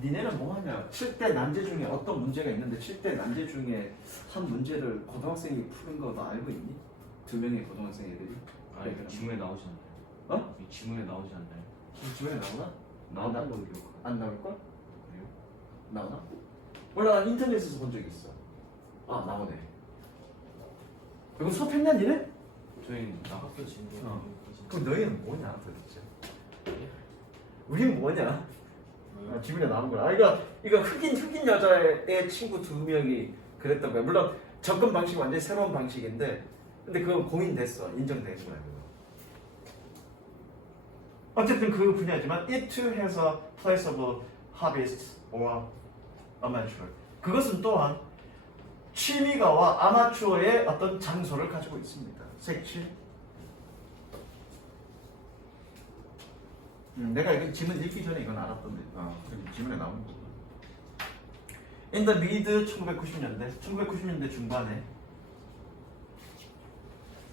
니네는 뭐하냐? 7대 난제 중에 어떤 문제가 있는데 7대 난제 중에 한 문제를 고등학생이 푸는 거 너 알고 있니? 2명의 고등학생 애들이. 아니 그 지문에 나오지 않나요? 어? 이 지문에 나오지 않나요? 주변에 나오나? 나온다는 걸로 기억하고. 안 나올걸? 그래요? 나오나? 몰라, 난 인터넷에서 본 적 있어. 나오네. 이거 수업했냐 니네? 저희는 나 학교 진도. 그럼 너희는 뭐냐 도대체? 우린 뭐냐? 지문에 나온 거야. 이거 흑인 여자의 친구 2명이 그랬던 거야. 물론 접근 방식이 완전히 새로운 방식인데, 근데 그건 공인됐어. 인정된 거야. 어쨌든 그 분야지만 it too has a place of hobbyist or amateur. 그것은 또한 취미가와 아마추어의 어떤 장소를 가지고 있습니다. 색칠. 내가 이거 지문 읽기 전에 이건 알았던데. 지문에 나오는 거구나. In the mid 1990년대 중반에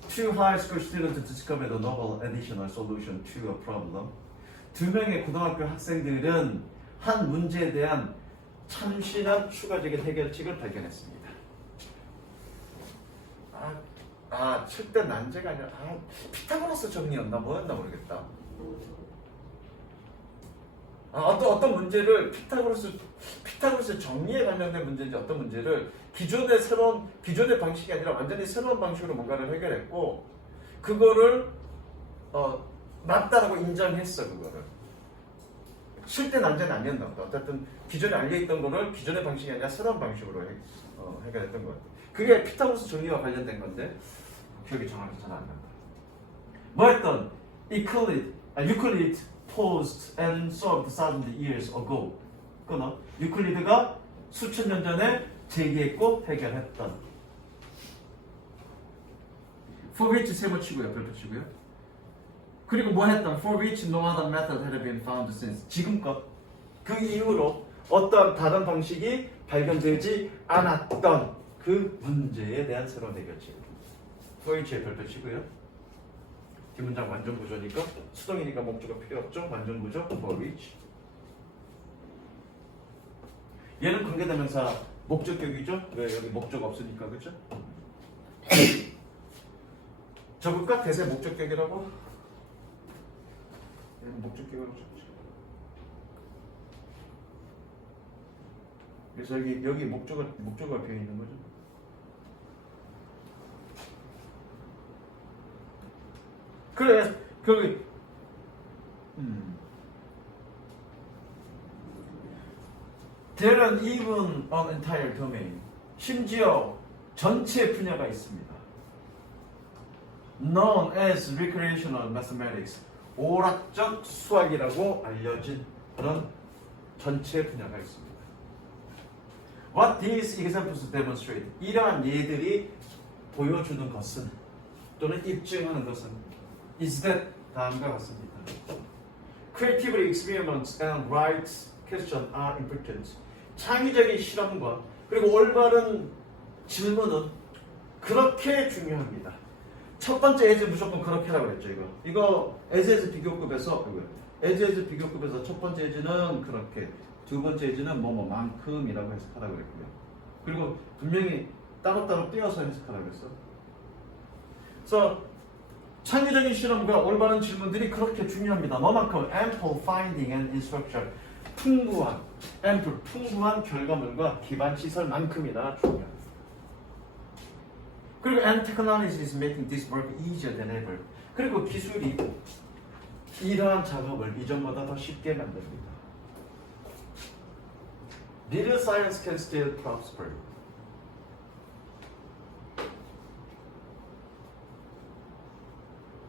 two high school students discovered a novel additional solution to a problem. 2명의 고등학교 학생들은 한 문제에 대한 참신한 추가적인 해결책을 발견했습니다. 7대 난제가 아니라 피타고라스 정리였나 뭐였나 모르겠다. 어떤 문제를 피타고라스 정리에 관련된 문제인지 어떤 문제를 기존의 방식이 아니라 완전히 새로운 방식으로 뭔가를 해결했고, 그거를 맞다라고 인정했어. 그거를 실대 난제는 아니었나 보다. 어쨌든 기존에 알려있던 거를 기존의 방식이 아니라 새로운 방식으로 해결했던 것 같아. 그게 피타고라스 정리와 관련된 건데 기억이 정확히 잘 안 난다. 뭐였던 Euclid posed and solved thousands of years ago. 끊어. 유클리드가 수천 년 전에 제기했고 해결했던. For which 세모 치고요, 별표 치고요. 그리고 뭐 했던? For which no other method had been found since. 지금껏 그 이후로 어떤 다른 방식이 발견되지 않았던 그 문제에 대한 새로운 해결책. FOH의 별표 치고요. 뒷문장 완전 구조니까 수동이니까 목적어 필요 없죠. 완전 구조 for which. 얘는 관계대명사 목적격이죠. 왜 여기 목적 없으니까 그죠? 적을까? 대세 목적격이라고? 얘는 목적격이라고 적죠. 그래서 여기 목적어가 비어 있는 거죠. 그래 그 There are even an entire domain. 심지어 전체 분야가 있습니다. Known as recreational mathematics. 오락적 수학이라고 알려진 그런 전체 분야가 있습니다. What these examples demonstrate. 이러한 예들이 보여주는 것은 또는 입증하는 것은 is that 다음과 같습니다. Creative experiments and right questions are important. 창의적인 실험과 그리고 올바른 질문은 그렇게 중요합니다. 첫 번째 as 무조건 그렇게라고 그랬죠. 이거 as 비교급에서 첫 번째 as는 그렇게, 두 번째 as는 뭐뭐만큼이라고 해석하라고 그랬고요. 그리고 분명히 따로따로 떼어서 해석하라고 그랬어. 그래서 창의적인 실험과 올바른 질문들이 그렇게 중요합니다. 뭐만큼 ample finding and instruction. 풍부한 결과물과 기반 시설만큼이나 중요합니다. 그리고 and technology is making this work easier than ever. 그리고 기술이 이러한 작업을 이전보다 더 쉽게 만듭니다. Little science can still prosper.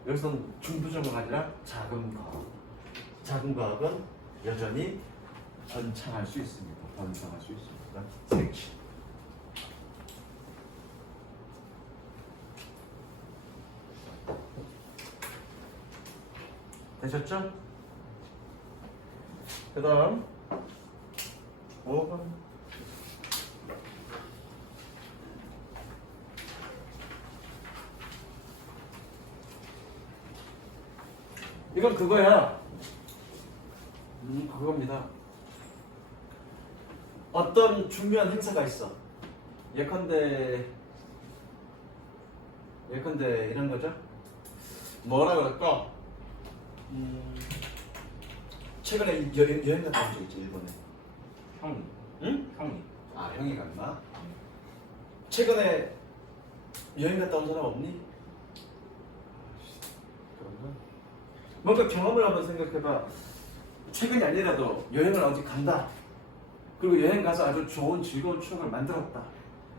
여기서는 중부정어가 아니라 작은 과학. 작은 과학은 여전히 번창할 수 있습니다. 번창할 수 있습니다. 색칠. 되셨죠? 그 다음 5번. 이건 그거야. 그겁니다. 어떤 중요한 행사가 있어. 예컨대 이런 거죠. 뭐라 그럴까? 최근에 여행 갔다 온 적 있지, 일본에. 형이. 응? 형이. 아, 형이 갔나? 최근에 여행 갔다 온 사람 없니? 그런가? 뭔가 경험을 한번 생각해봐. 최근이 아니라도 여행을 어디 간다. 그리고 여행 가서 아주 좋은 즐거운 추억을 만들었다.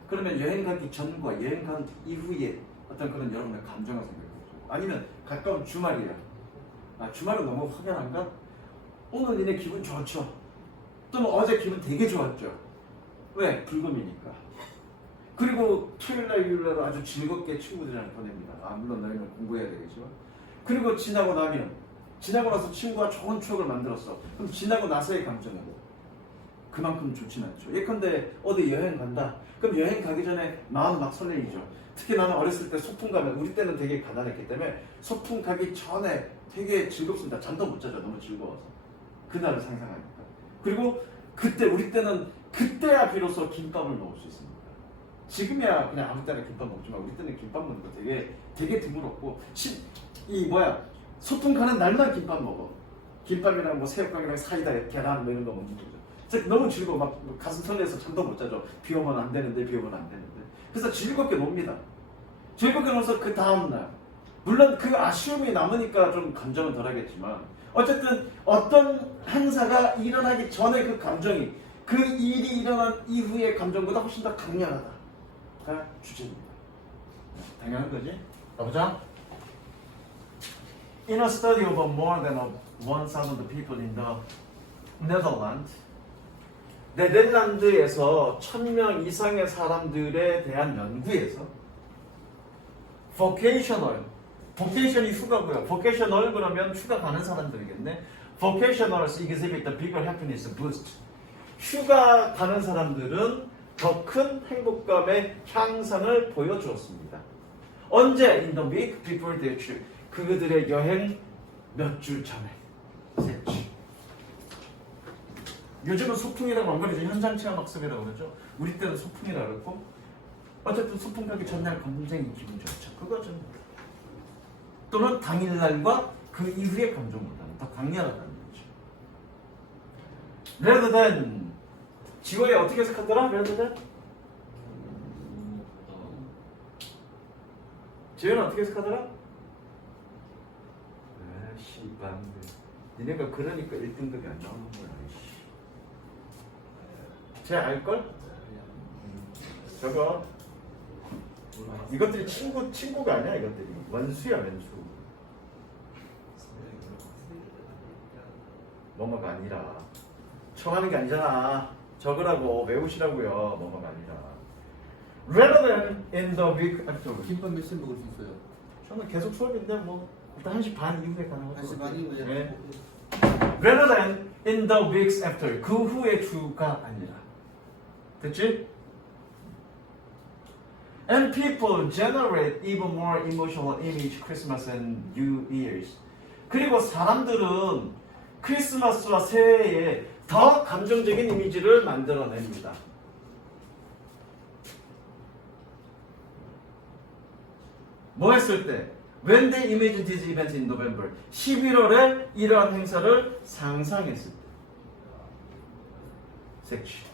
그러면 여행 가기 전과 여행 간 이후에 어떤 그런 여러분의 감정을 생각해보죠. 아니면 가까운 주말이야. 아, 주말은 너무 확연한가? 오늘 니네 기분 좋죠? 또는 어제 기분 되게 좋았죠? 왜? 불금이니까. 그리고 토요일날 일요일날 아주 즐겁게 친구들이랑 보냅니다. 아, 물론 너희는 공부해야 되겠지만. 그리고 지나고 나서 친구와 좋은 추억을 만들었어. 그럼 지나고 나서의 감정은 그만큼 좋진 않죠. 예컨대 어디 여행 간다. 그럼 여행 가기 전에 마음 막 설레이죠. 특히 나는 어렸을 때 소풍 가면, 우리 때는 되게 가난했기 때문에 소풍 가기 전에 되게 즐겁습니다. 잠도 못 자죠. 너무 즐거워서. 그날을 상상하니까. 그리고 그때 우리 때는 그때야 비로소 김밥을 먹을 수 있습니다. 지금이야 그냥 아무 때나 김밥 먹지만 우리 때는 김밥 먹는 거 되게 드물었고, 소풍 가는 날만 김밥 먹어. 김밥이랑 뭐 새우깡이랑 사이다, 계란 뭐 이런 거 먹는 거죠. 너무 즐거워. 막 가슴 설레서 잠도 못 자죠. 비 오면 안 되는데. 그래서 즐겁게 놉니다. 즐겁게 놀아서 그 다음날, 물론 그 아쉬움이 남으니까 좀 감정은 덜하겠지만, 어쨌든 어떤 행사가 일어나기 전에 그 감정이 그 일이 일어난 이후의 감정보다 훨씬 더 강렬하다가 주제입니다. 당연한 거지? 가보자. In a study of more than 1,000 people in the Netherlands, 네덜란드에서 1,000명 이상의 사람들에 대한 연구에서 vocation이 휴가고요. vocational 그러면 휴가 가는 사람들이겠네. vocationals exhibit the bigger happiness boost. 휴가 가는 사람들은 더 큰 행복감의 향상을 보여주었습니다. 언제? In the week before their trip. 그들의 여행 몇 주 전에. 셋 주. 요즘은 소풍이라고 안 그러죠. 현장 체험 학습이라고 그러죠. 우리 때는 소풍이라고 그랬고 어쨌든 소풍 가기 전날 굉장히 기분 좋죠. 그거죠. 또는 당일날과 그 이후의 감정보다는 더 강렬하다는 거죠. Rather than 지호에 어떻게 해석하더라? Rather than? 지호는 어떻게 해석하더라? 아 씨발 니네가 그러니까 1등급이 안 나오는 거야. 쟤 알걸? 저거 이것들이 친구가 아니야. 이것들이 원수야 원수. 뭐뭐가 아니라 청하는 게 아니잖아. 적으라고 외우시라고요. 뭐뭐가 아니라 rather than in the week after. 김밥 몇 시에 먹을 수 있어요? 저는 계속 수업인데 뭐 일단 1시 반 이후에 가능할 것 1시 같아요. 반이면 네. rather than in the weeks after. 그 후의 주가 아니라. 됐지? And people generate even more emotional image Christmas and New Year's. 그리고 사람들은 크리스마스와 새해에 더 감정적인 이미지를 만들어냅니다. 뭐 했을 때? When they imagined this event in November. 11월에 이러한 행사를 상상했을 때. 색취.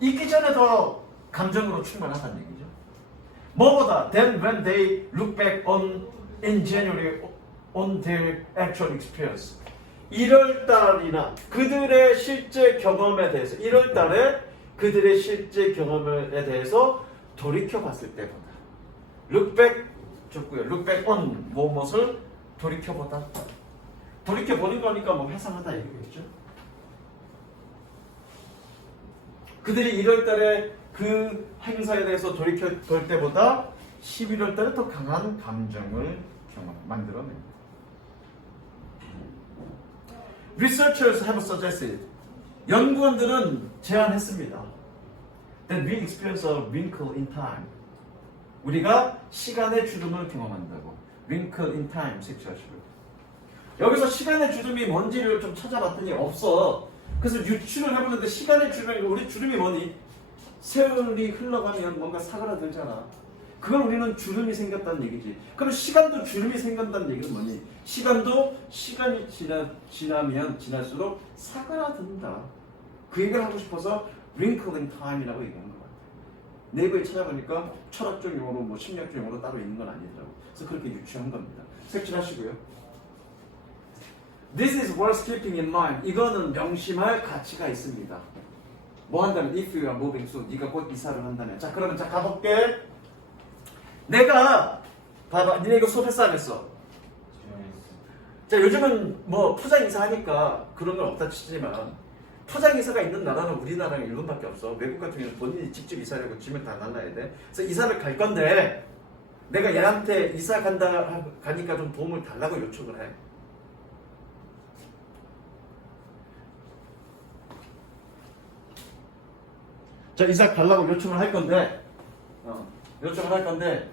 있기 전에 더 감정으로 충만하다는 얘기죠. 뭐보다 then when they look back on in January on their actual experience. 1월 달이나 그들의 실제 경험에 대해서 1월 달에 그들의 실제 경험에 대해서 돌이켜 봤을 때보다 look back 좋고요. look back on 무엇을 돌이켜 보다. 돌이켜 보는 거니까 뭐 회상하다 얘기겠죠. 그들이 1월 달에 그 행사에 대해서 돌이켜 볼 때보다 11월 달에 더 강한 감정을 만들어냅니다. Researchers have suggested, 연구원들은 제안했습니다. That we experience a wrinkle in time. 우리가 시간의 주름을 경험한다고. Wrinkle in time, 색칠하시고요. 여기서 시간의 주름이 뭔지를 좀 찾아봤더니 없어. 그래서 유추를 해보는데 시간의 주름이 우리 주름이 뭐니? 세월이 흘러가면 뭔가 사그라들잖아. 그걸 우리는 주름이 생겼다는 얘기지. 그럼 시간도 주름이 생긴다는 얘기는 뭐니? 시간도 시간이 지나면 지날수록 사그라든다. 그 얘기를 하고 싶어서 wrinkle in time이라고 얘기하는 것 같아요. 네이버에 찾아보니까 철학적 용어로 뭐 심리학적 용어로 따로 있는 건 아니더라고. 그래서 그렇게 유추한 겁니다. 색칠하시고요. This is worth keeping in mind. 이거는 명심할 가치가 있습니다. 뭐 한다면 if you are moving soon. 네가 곧 이사를 한다면. 자 그러면 자 가볼게. 내가 봐봐. 니네 이거 수업 했어 안 했어? 자 요즘은 뭐 포장 이사 하니까 그런 건 없다 치지만 포장 이사가 있는 나라는 우리나라랑 일본밖에 없어. 외국 같은 경우는 본인이 직접 이사하려고 짐을 다 날라야 돼. 그래서 이사를 갈 건데 내가 얘한테 이사 가니까 좀 도움을 달라고 요청을 해. 자 이사 가려고 요청을 할 건데 요청을 할 건데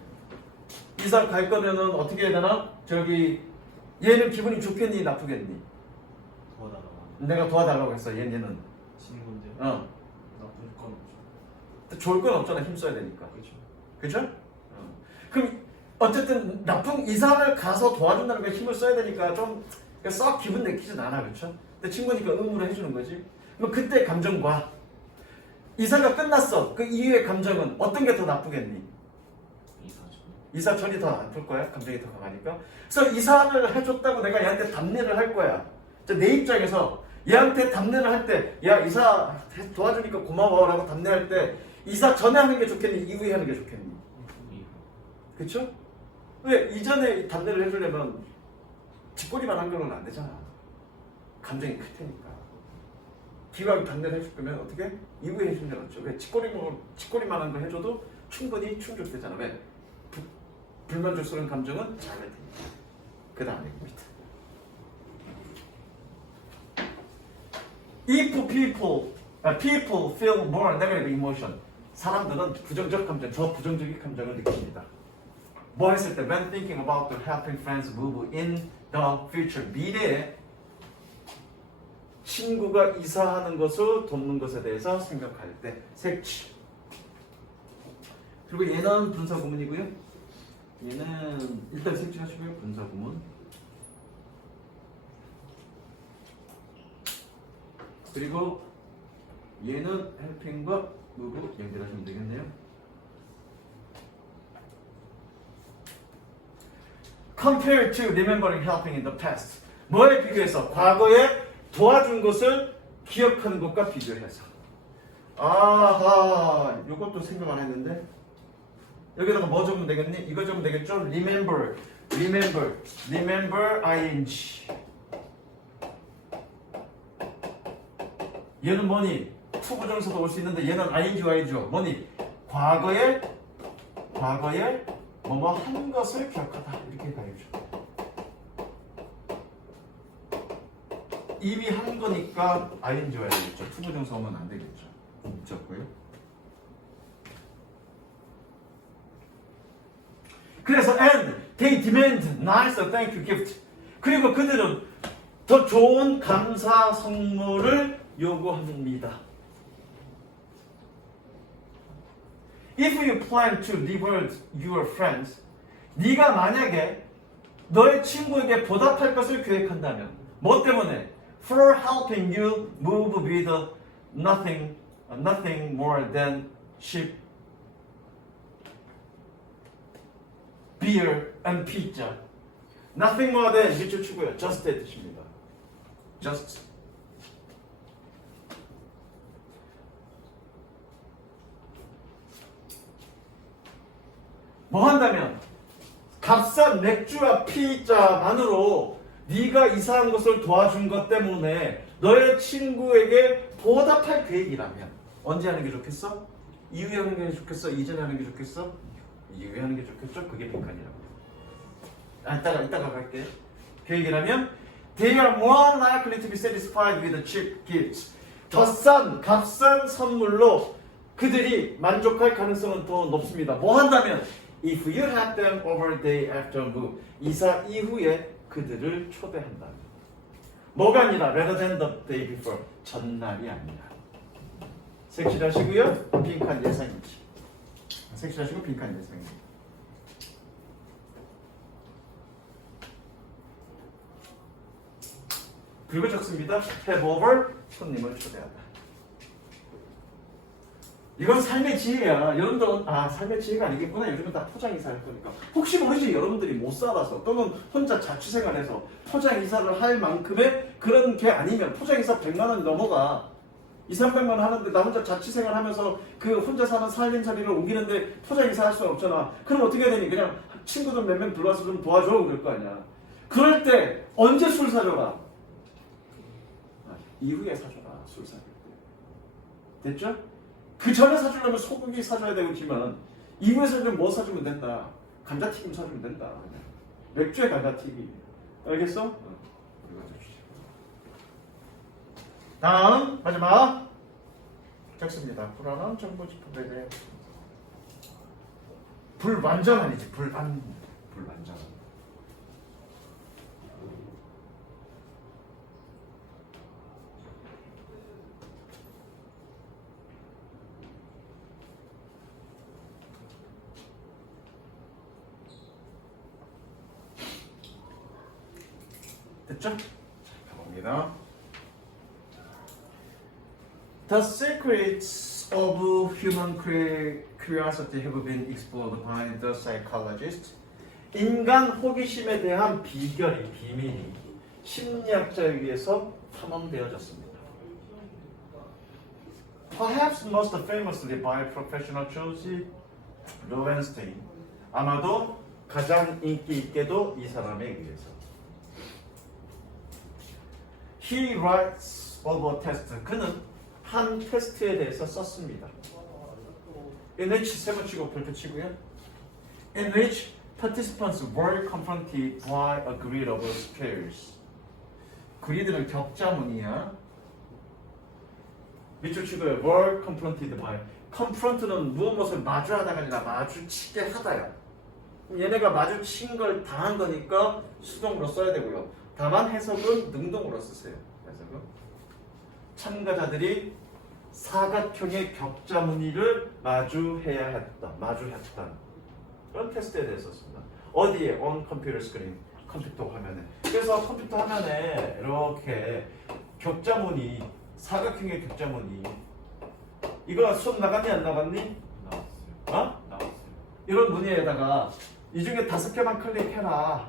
이사 갈 거면은 어떻게 해야 되나? 저기 얘는 기분이 좋겠니 나쁘겠니? 도와달라고 내가 도와달라고 했어. 얘는 친구인데 나쁠 건 없죠. 좋을 건 없잖아. 힘 써야 되니까. 그렇죠. 그죠? 그럼 어쨌든 나쁜 이사를 가서 도와준다는 게 힘을 써야 되니까 좀 썩 기분 내키진 않아. 그렇죠? 근데 친구니까 의무를 해주는 거지. 그럼 그때 감정과 이사가 끝났어. 그 이후의 감정은 어떤 게 더 나쁘겠니? 이사 전이 더 나쁠 거야. 감정이 더 강하니까. 그래서 이사를 해줬다고 내가 얘한테 답례를 할 거야. 내 입장에서 얘한테 답례를 할 때, 야 이사 도와주니까 고마워라고 답례할 때 이사 전에 하는 게 좋겠니? 이후에 하는 게 좋겠니? 그쵸? 왜? 이전에 답례를 해주려면 뒷꼬리만 한 거는 안 되잖아. 감정이 클 테니까. 기왕 답례를 해줄 거면 어떻게? 이후에 해주는 게 낫죠. 왜? 뒷꼬리만 한 거 해줘도 충분히 충족되잖아. 왜? 불만족스러운 감정은 작을 테니까. 그 다음에 밑에. If people feel more negative emotion, 사람들은 부정적 감정, 저 부정적인 감정을 느낍니다. 뭐 했을 때 when thinking about helping friends move in the future, 미래에 친구가 이사하는 것을 돕는 것에 대해서 생각할 때 색치. 그리고 얘는 분사 구문이고요. 얘는 일단 색칠하시고요. 분사 구문. 그리고 얘는 helping과 move 연결하시면 되겠네요. Compared to remembering helping in the past. 뭐에 비교해서? 과거에 도와준 것을 기억하는 것과 비교해서. 아하, 이것도 생각 안 했는데. 여기다가 뭐 적으면 되겠니? 이거 적으면 되겠죠? Remember ing. 얘는 뭐니? 투부정사도 올 수 있는데 얘는 ing가 아니죠. 뭐니? 과거에 뭐뭐 한 것을 기억하다. 이렇게 가야죠. 이미 한 거니까 ing 와야 되겠죠. 투부정사 오면 안 되겠죠. 적고요. 그래서 and they demand nice thank you gift. 그리고 그들은 더 좋은 감사 선물을 요구합니다. If you plan to reward your friends, 네가 만약에 너의 친구에게 보답할 것을 계획한다면 뭐 때문에? For helping you move with nothing more than sheep, beer, and pizza. Nothing more than 밑줄 치고요. Just의 뜻입니다. Just. 뭐 한다면 값싼 맥주와 피자만으로 네가 이사한 것을 도와준 것 때문에 너의 친구에게 보답할 계획이라면 언제 하는 게 좋겠어? 이후에 하는 게 좋겠어? 이전에 하는 게 좋겠어? 이후에 하는 게 좋겠죠? 그게 빈칸이라고. 이따가 갈게. 계획이라면 They are more likely to be satisfied with the cheap gifts. 더 싼, 값싼 선물로 그들이 만족할 가능성은 더 높습니다. 뭐 한다면 If you have them over day after move. 이사 이후에 그들을 초대한다면. 뭐가 아니라 rather than the day before. 전날이 아니라. 색칠하시고요. 빈칸 예상이지. 색칠하시고 빈칸 예상입니다. 그리고 적습니다. Have over, 손님을 초대하다. 이건 삶의 지혜야. 여러분들은 삶의 지혜가 아니겠구나. 요즘은 다 포장이사 할 거니까. 혹시 모르지 여러분들이 못 살아서 또는 혼자 자취생활해서 포장이사를 할 만큼의 그런 게 아니면 포장이사 100만 원이 넘어가. 200~300만 원 하는데 나 혼자 자취생활 하면서 그 혼자 사는 살림살이를 옮기는데 포장이사 할 수는 없잖아. 그럼 어떻게 해야 되니? 그냥 친구들 몇 명 불러서 좀 도와줘 그럴 거 아니야. 그럴 때 언제 술 사줘라? 이후에 사줘라. 술 사줄 때. 됐죠? 그 전에 사주려면 소고기 사줘야 되겠지만 이후에 사주면 뭐 사주면 된다. 감자튀김 사주면 된다. 맥주에 감자튀김. 알겠어? 다음 마지막 적습니다. 불안한 정보집합에 대해 불완전 아니지. 불완전. 됐죠? 가봅니다. The secrets of human curiosity have been explored by the psychologists. 인간 호기심에 대한 비밀이 심리학자에 의해서 탐험되어졌습니다. Perhaps most famously by professional Joseph Lowenstein. 아마도 가장 인기 있게도 이 사람에 의해서. He writes of a test. 그는 한 테스트에 대해서 썼습니다. In which 세번 치고 별표 치고요. In which participants were confronted by a grid of squares. 그리드는 격자무늬야. 밑줄 치고요. were confronted by. confront는 무엇을 마주하다가 아니라 마주치게 하다야. 얘네가 마주친 걸 당한 거니까 수동으로 써야 되고요. 다만 해석은 능동으로 쓰세요. 해석은 참가자들이 사각형의 격자 무늬를 마주해야 했다. 마주했다. 그런 테스트에 대해서 썼습니다. 어디에? on computer screen. 컴퓨터 화면에. 그래서 컴퓨터 화면에 이렇게 격자 무늬, 사각형의 격자 무늬. 이거 수업 나갔니 안 나갔니? 나왔어요. 어? 나왔어요. 이런 무늬에다가 이 중에 5개만 클릭해라.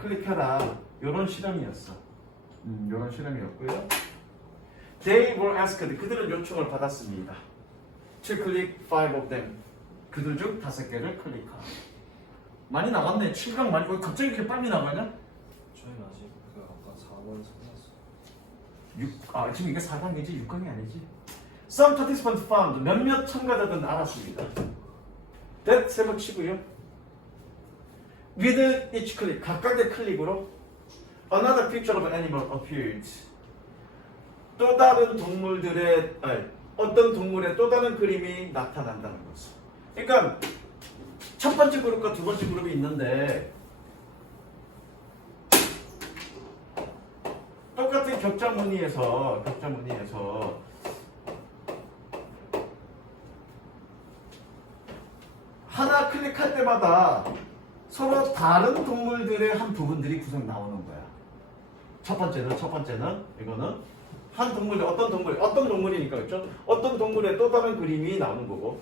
클릭해라. 이런 실험이었어. 이런 실험이었고요. They were asked. 그들은 요청을 받았습니다. To click 5 of them. 그들 중 5개를 클릭하라. 많이 나갔네. 7강 많이. 왜 갑자기 이렇게 빨리 나가냐? 저희는 아직 그 아까 4번 끝났어요. 지금 이게 4강이지 6강이 아니지. Some participants found. 몇몇 참가자들은 알았습니다. That 세번 치고요. With each click. 각각의 클릭으로 another picture of an animal appeared. 또 다른 동물들의 어떤 동물의 또 다른 그림이 나타난다는 거죠. 그러니까 첫 번째 그룹과 두 번째 그룹이 있는데 똑같은 격자 무늬에서 하나 클릭할 때마다 서로 다른 동물들의 한 부분들이 구성 나오는 거야. 첫 번째는 이거는 한 동물 어떤 동물이니까 그렇죠? 어떤 동물의 또 다른 그림이 나오는 거고.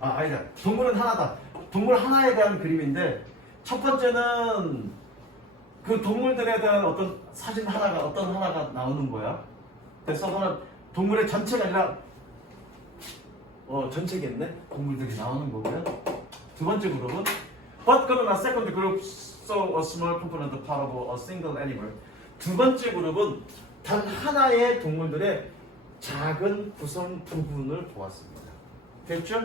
아니다. 동물은 하나다. 동물 하나에 대한 그림인데 첫 번째는 그 동물들에 대한 어떤 사진 하나가 나오는 거야. 그래서 하나 동물의 전체가 아니라 전체겠네. 동물들이 나오는 거고요. 두 번째 그룹은 But 그러나 second group saw a small component part of a single animal. 두 번째 그룹은 단 하나의 동물들의 작은 구성 부분을 보았습니다. 됐죠?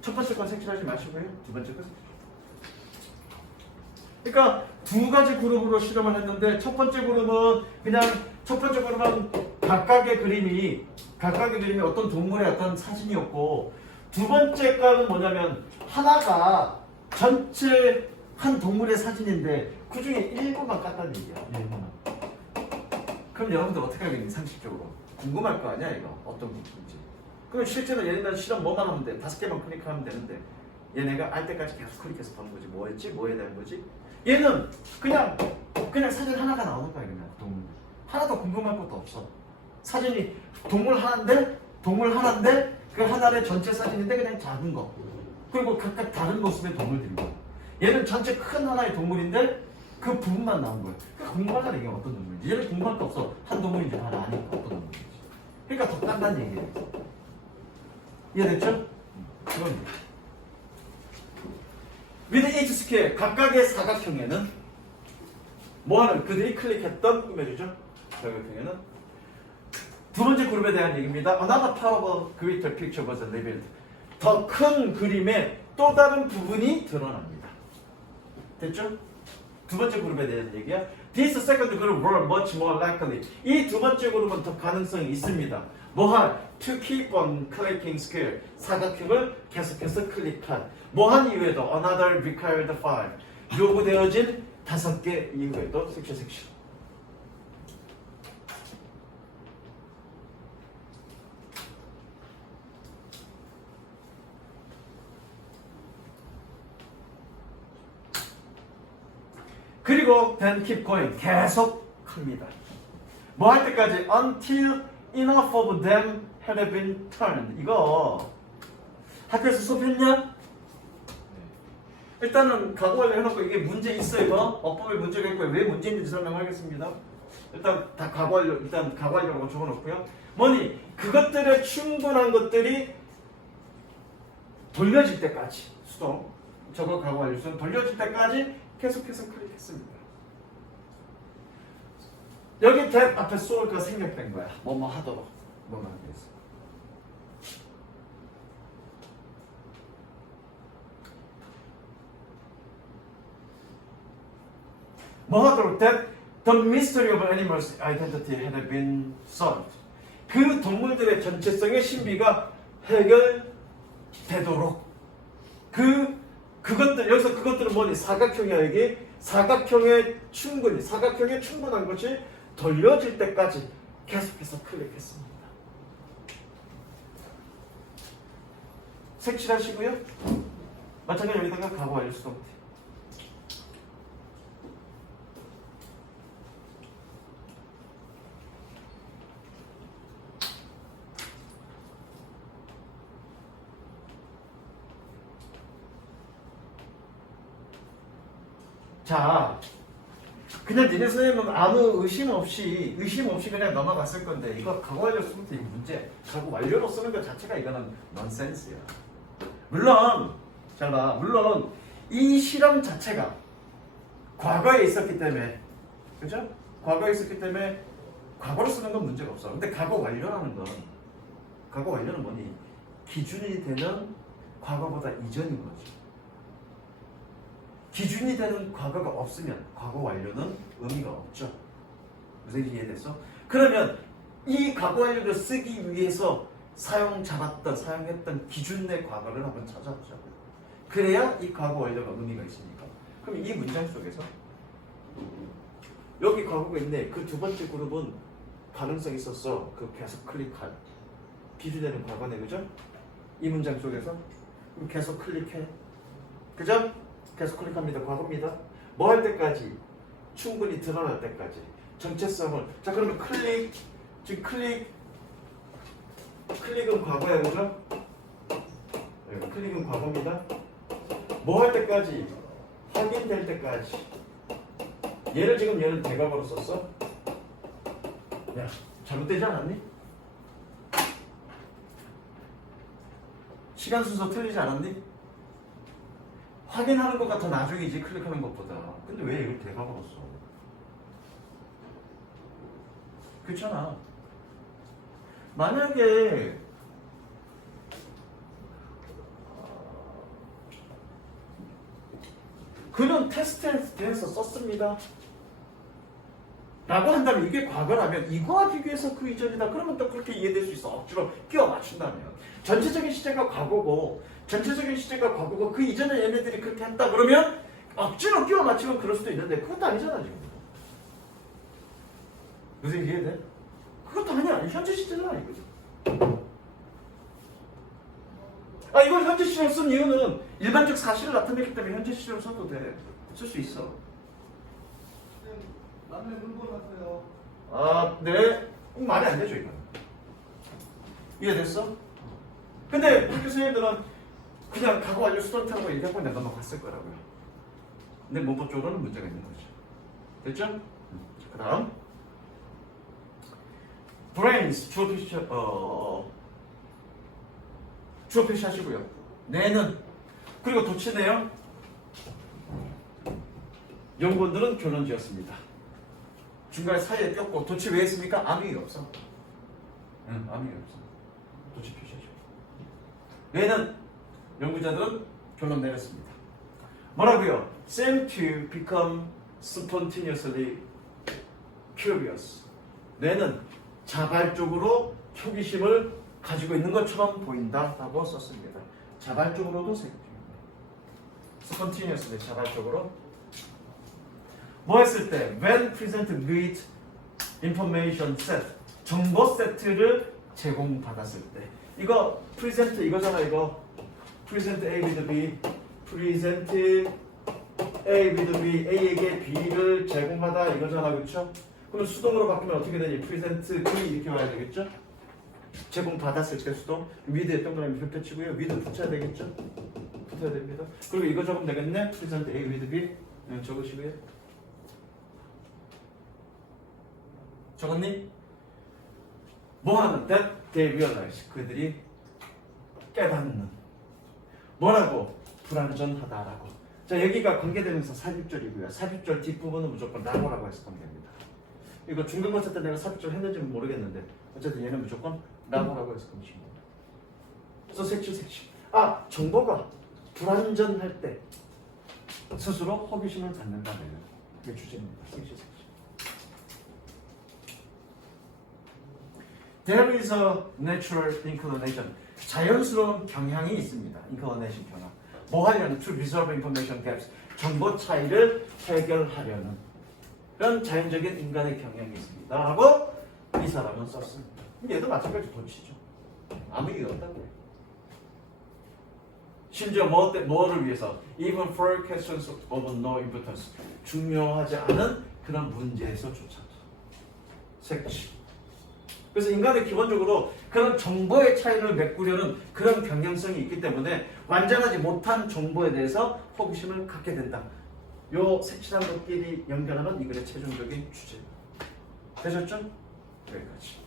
첫 번째 건 색칠하지 마시고요. 두 번째 건 그러니까 두 가지 그룹으로 실험을 했는데 첫 번째 그룹은 각각의 그림이 어떤 동물의 어떤 사진이었고 두 번째 거는 뭐냐면 하나가 전체 한 동물의 사진인데 그 중에 일부만 깠다는 얘기야. 일부만. 그럼 여러분들 어떻게 하겠니? 상식적으로 궁금할 거 아니야 이거 어떤 부분인지. 그럼 실제로 얘네들 실험 뭐만 하면 돼? 5개만 클릭하면 되는데 얘네가 알 때까지 계속 클릭해서 보는 거지. 뭐였지? 뭐에 대한 거지? 얘는 그냥 사진 하나가 나오는 거야. 그냥 동물 하나도 궁금할 것도 없어. 사진이 동물 하나인데 그 하나의 전체 사진인데 그냥 작은 거. 그리고 각각 다른 모습의 동물들이고 얘는 전체 큰 하나의 동물인데 그 부분만 나온 거야. 그러니까 궁금하잖아. 이게 어떤 동물인지. 얘는 궁금할 거 없어. 한 동물인지 하나 아니까 어떤 동물인지. 그러니까 더 딴다는 얘기예요. 이해됐죠? 그건 with each square 각각의 사각형에는 뭐하는 그들이 클릭했던 꾸며주죠. 사각형에는 두 번째 그룹에 대한 얘기입니다. Another part of a greater picture was revealed. 더 큰 그림의 또 다른 부분이 드러납니다. 됐죠? 두 번째 그룹에 대한 얘기야. This second group were much more likely. 이 두 번째 그룹은 더 가능성이 있습니다. 뭐한? To keep on clicking square. 사각형을 계속해서 클릭한. 뭐한 이후에도 another required file. 요구되어진 5개 이후에도 섹션. 그리고 then keep going. 계속 합니다. 뭐 할 때까지? Until enough of them had been turned. 이거 학교에서 수업했냐? 일단은 각오를 해놓고 이게 문제 있어 이거 어법에 문제가 있고 왜 문제인지 설명하겠습니다. 일단 다 각오하려고 적어놓고요. 뭐니 그것들의 충분한 것들이 돌려질 때까지 수동 저거 각오하려고 돌려질 때까지 계속해서 클릭했습니다. 여기 that 앞에 쏠가 생략된 거야. 뭐뭐 하도록 뭐뭐 하게 했어. 뭐 하도록 that the mystery of animals' identity had been solved. 그 동물들의 전체성의 신비가 해결되도록 그것들 여기서 그것들은 뭐니? 사각형이야. 이게 사각형에 충분한 것이 돌려질 때까지 계속해서 클릭했습니다. 색칠하시고요. 마찬가지로 여기다가 가구 완료 수동태. 자, 그냥 니네 선생님은 아무 의심 없이 그냥 넘어갔을 건데 이거 가구 완료 수동태 이 문제. 가구 완료로 쓰는 것 자체가 이거는 넌센스야. 물론 잘 봐. 물론 이 실험 자체가 과거에 있었기 때문에, 그죠? 과거에 있었기 때문에 과거로 쓰는 건 문제가 없어. 근데 과거 완료는 뭐니? 기준이 되는 과거보다 이전인 거지. 기준이 되는 과거가 없으면 과거 완료는 의미가 없죠. 무슨 얘기 이해됐어? 그러면 이 과거 완료를 쓰기 위해서 사용했던 기준의 과거를 한번 찾아보자고요. 그래야 이 과거 완료가 의미가 있으니까. 그럼 이 문장 속에서 여기 과거가 있네. 그 두 번째 그룹은 가능성이 있었어. 그 계속 클릭할 기준되는 과거네, 그죠? 이 문장 속에서 그럼 계속 클릭해, 그죠? 계속 클릭합니다. 과거입니다. 뭐 할 때까지? 충분히 드러날 때까지. 전체성을. 자, 그러면 지금 클릭은 과거야, 그죠? 네, 클릭은 과거입니다. 뭐 할 때까지? 확인될 때까지. 얘는 대과거로 썼어? 야, 잘못되지 않았니? 시간 순서 틀리지 않았니? 확인하는 것가 더 나중이지, 클릭하는 것보다. 근데 왜 이걸 대과거로 써? 그렇잖아. 만약에 그는 테스트에 대해서 썼습니다 라고 한다면 이게 과거라면 이거와 비교해서 그 이전이다. 그러면 또 그렇게 이해될 수 있어. 억지로 끼워 맞춘다면. 전체적인 시제가 과거고 그 이전에 얘네들이 그렇게 했다 그러면 억지로 끼워 맞추면 그럴 수도 있는데 그것도 아니잖아 지금. 무슨 이해돼? 그것도 아니야. 현재 시제잖아 이거지. 이걸 현재 시제로 쓴 이유는 일반적 사실을 나타내기 때문에 현재 시제로 써도 돼. 쓸 수 있어. 남의 물건 왔어요. 네. 말이 안 되죠, 이건. 이해됐어? 근데 학교 선생님들은 그냥 과거 완료 수동태라고 얘기하고 그냥 넘어갔을 거라고요. 근데 문법 쪽으로는 문제가 있는 거죠. 됐죠? 그 다음. brains, 주어 표시하시고요. 뇌는, 그리고 도치네요. 연구원들은 결론 지었습니다. 중간에 사이에 꼈고 도치 왜 했습니까? 아무 이유 없어. 아무 이유 없어. 도치 표시하죠. 얘는 연구자들은 결론 내렸습니다. 뭐라고요? seem to become spontaneously curious. 뇌는 자발적으로 호기심을 가지고 있는 것처럼 보인다라고 썼습니다. 자발적으로도 spontaneously 자발적으로. 뭐 했을 때? When presented with information set, 정보 세트를 제공받았을 때. 이거 present 이거잖아 이거. present A with B, present A with B, A에게 B를 제공하다 이거잖아, 그렇죠? 그럼 수동으로 바꾸면 어떻게 되니? present B 이렇게 와야 되겠죠? 제공받았을 때 수동. with에 동그라미 표 펼치고요. with 붙여야 되겠죠? 붙어야 됩니다. 그리고 이거 적으면 되겠네? present A with B 적으시고요. 적었니? 뭐 하는? That they realize. 그들이 깨닫는. 뭐라고? 불완전하다라고. 자, 여기가 관계되면서 삽입절이고요. 삽입절 뒷부분은 무조건 라고라고 해서 관계합니다. 이거 중간고사 때 내가 삽입절 했는지는 모르겠는데 어쨌든 얘는 무조건 라고라고 해서 관계합니다. 그래서 색칠. 정보가 불완전할 때 스스로 호기심을 갖는다는 그게 주제입니다. 색칠. There is a natural inclination. 자연스러운 경향이 있습니다. inclination 경향. 뭐 하려는? To resolve information gaps. 정보 차이를 해결하려는 그런 자연적인 인간의 경향이 있습니다. 라고 이 사람은 썼습니다. 얘도 마찬가지 도치죠. 아무 이유 없다고요. 심지어 뭐를 위해서? Even for questions of no importance. 중요하지 않은 그런 문제에서조차도. 색치. 그래서 인간은 기본적으로 그런 정보의 차이를 메꾸려는 그런 경향성이 있기 때문에 완전하지 못한 정보에 대해서 호기심을 갖게 된다. 요 색칠한 것끼리 연결하는 이 글의 최종적인 주제. 되셨죠? 여기까지.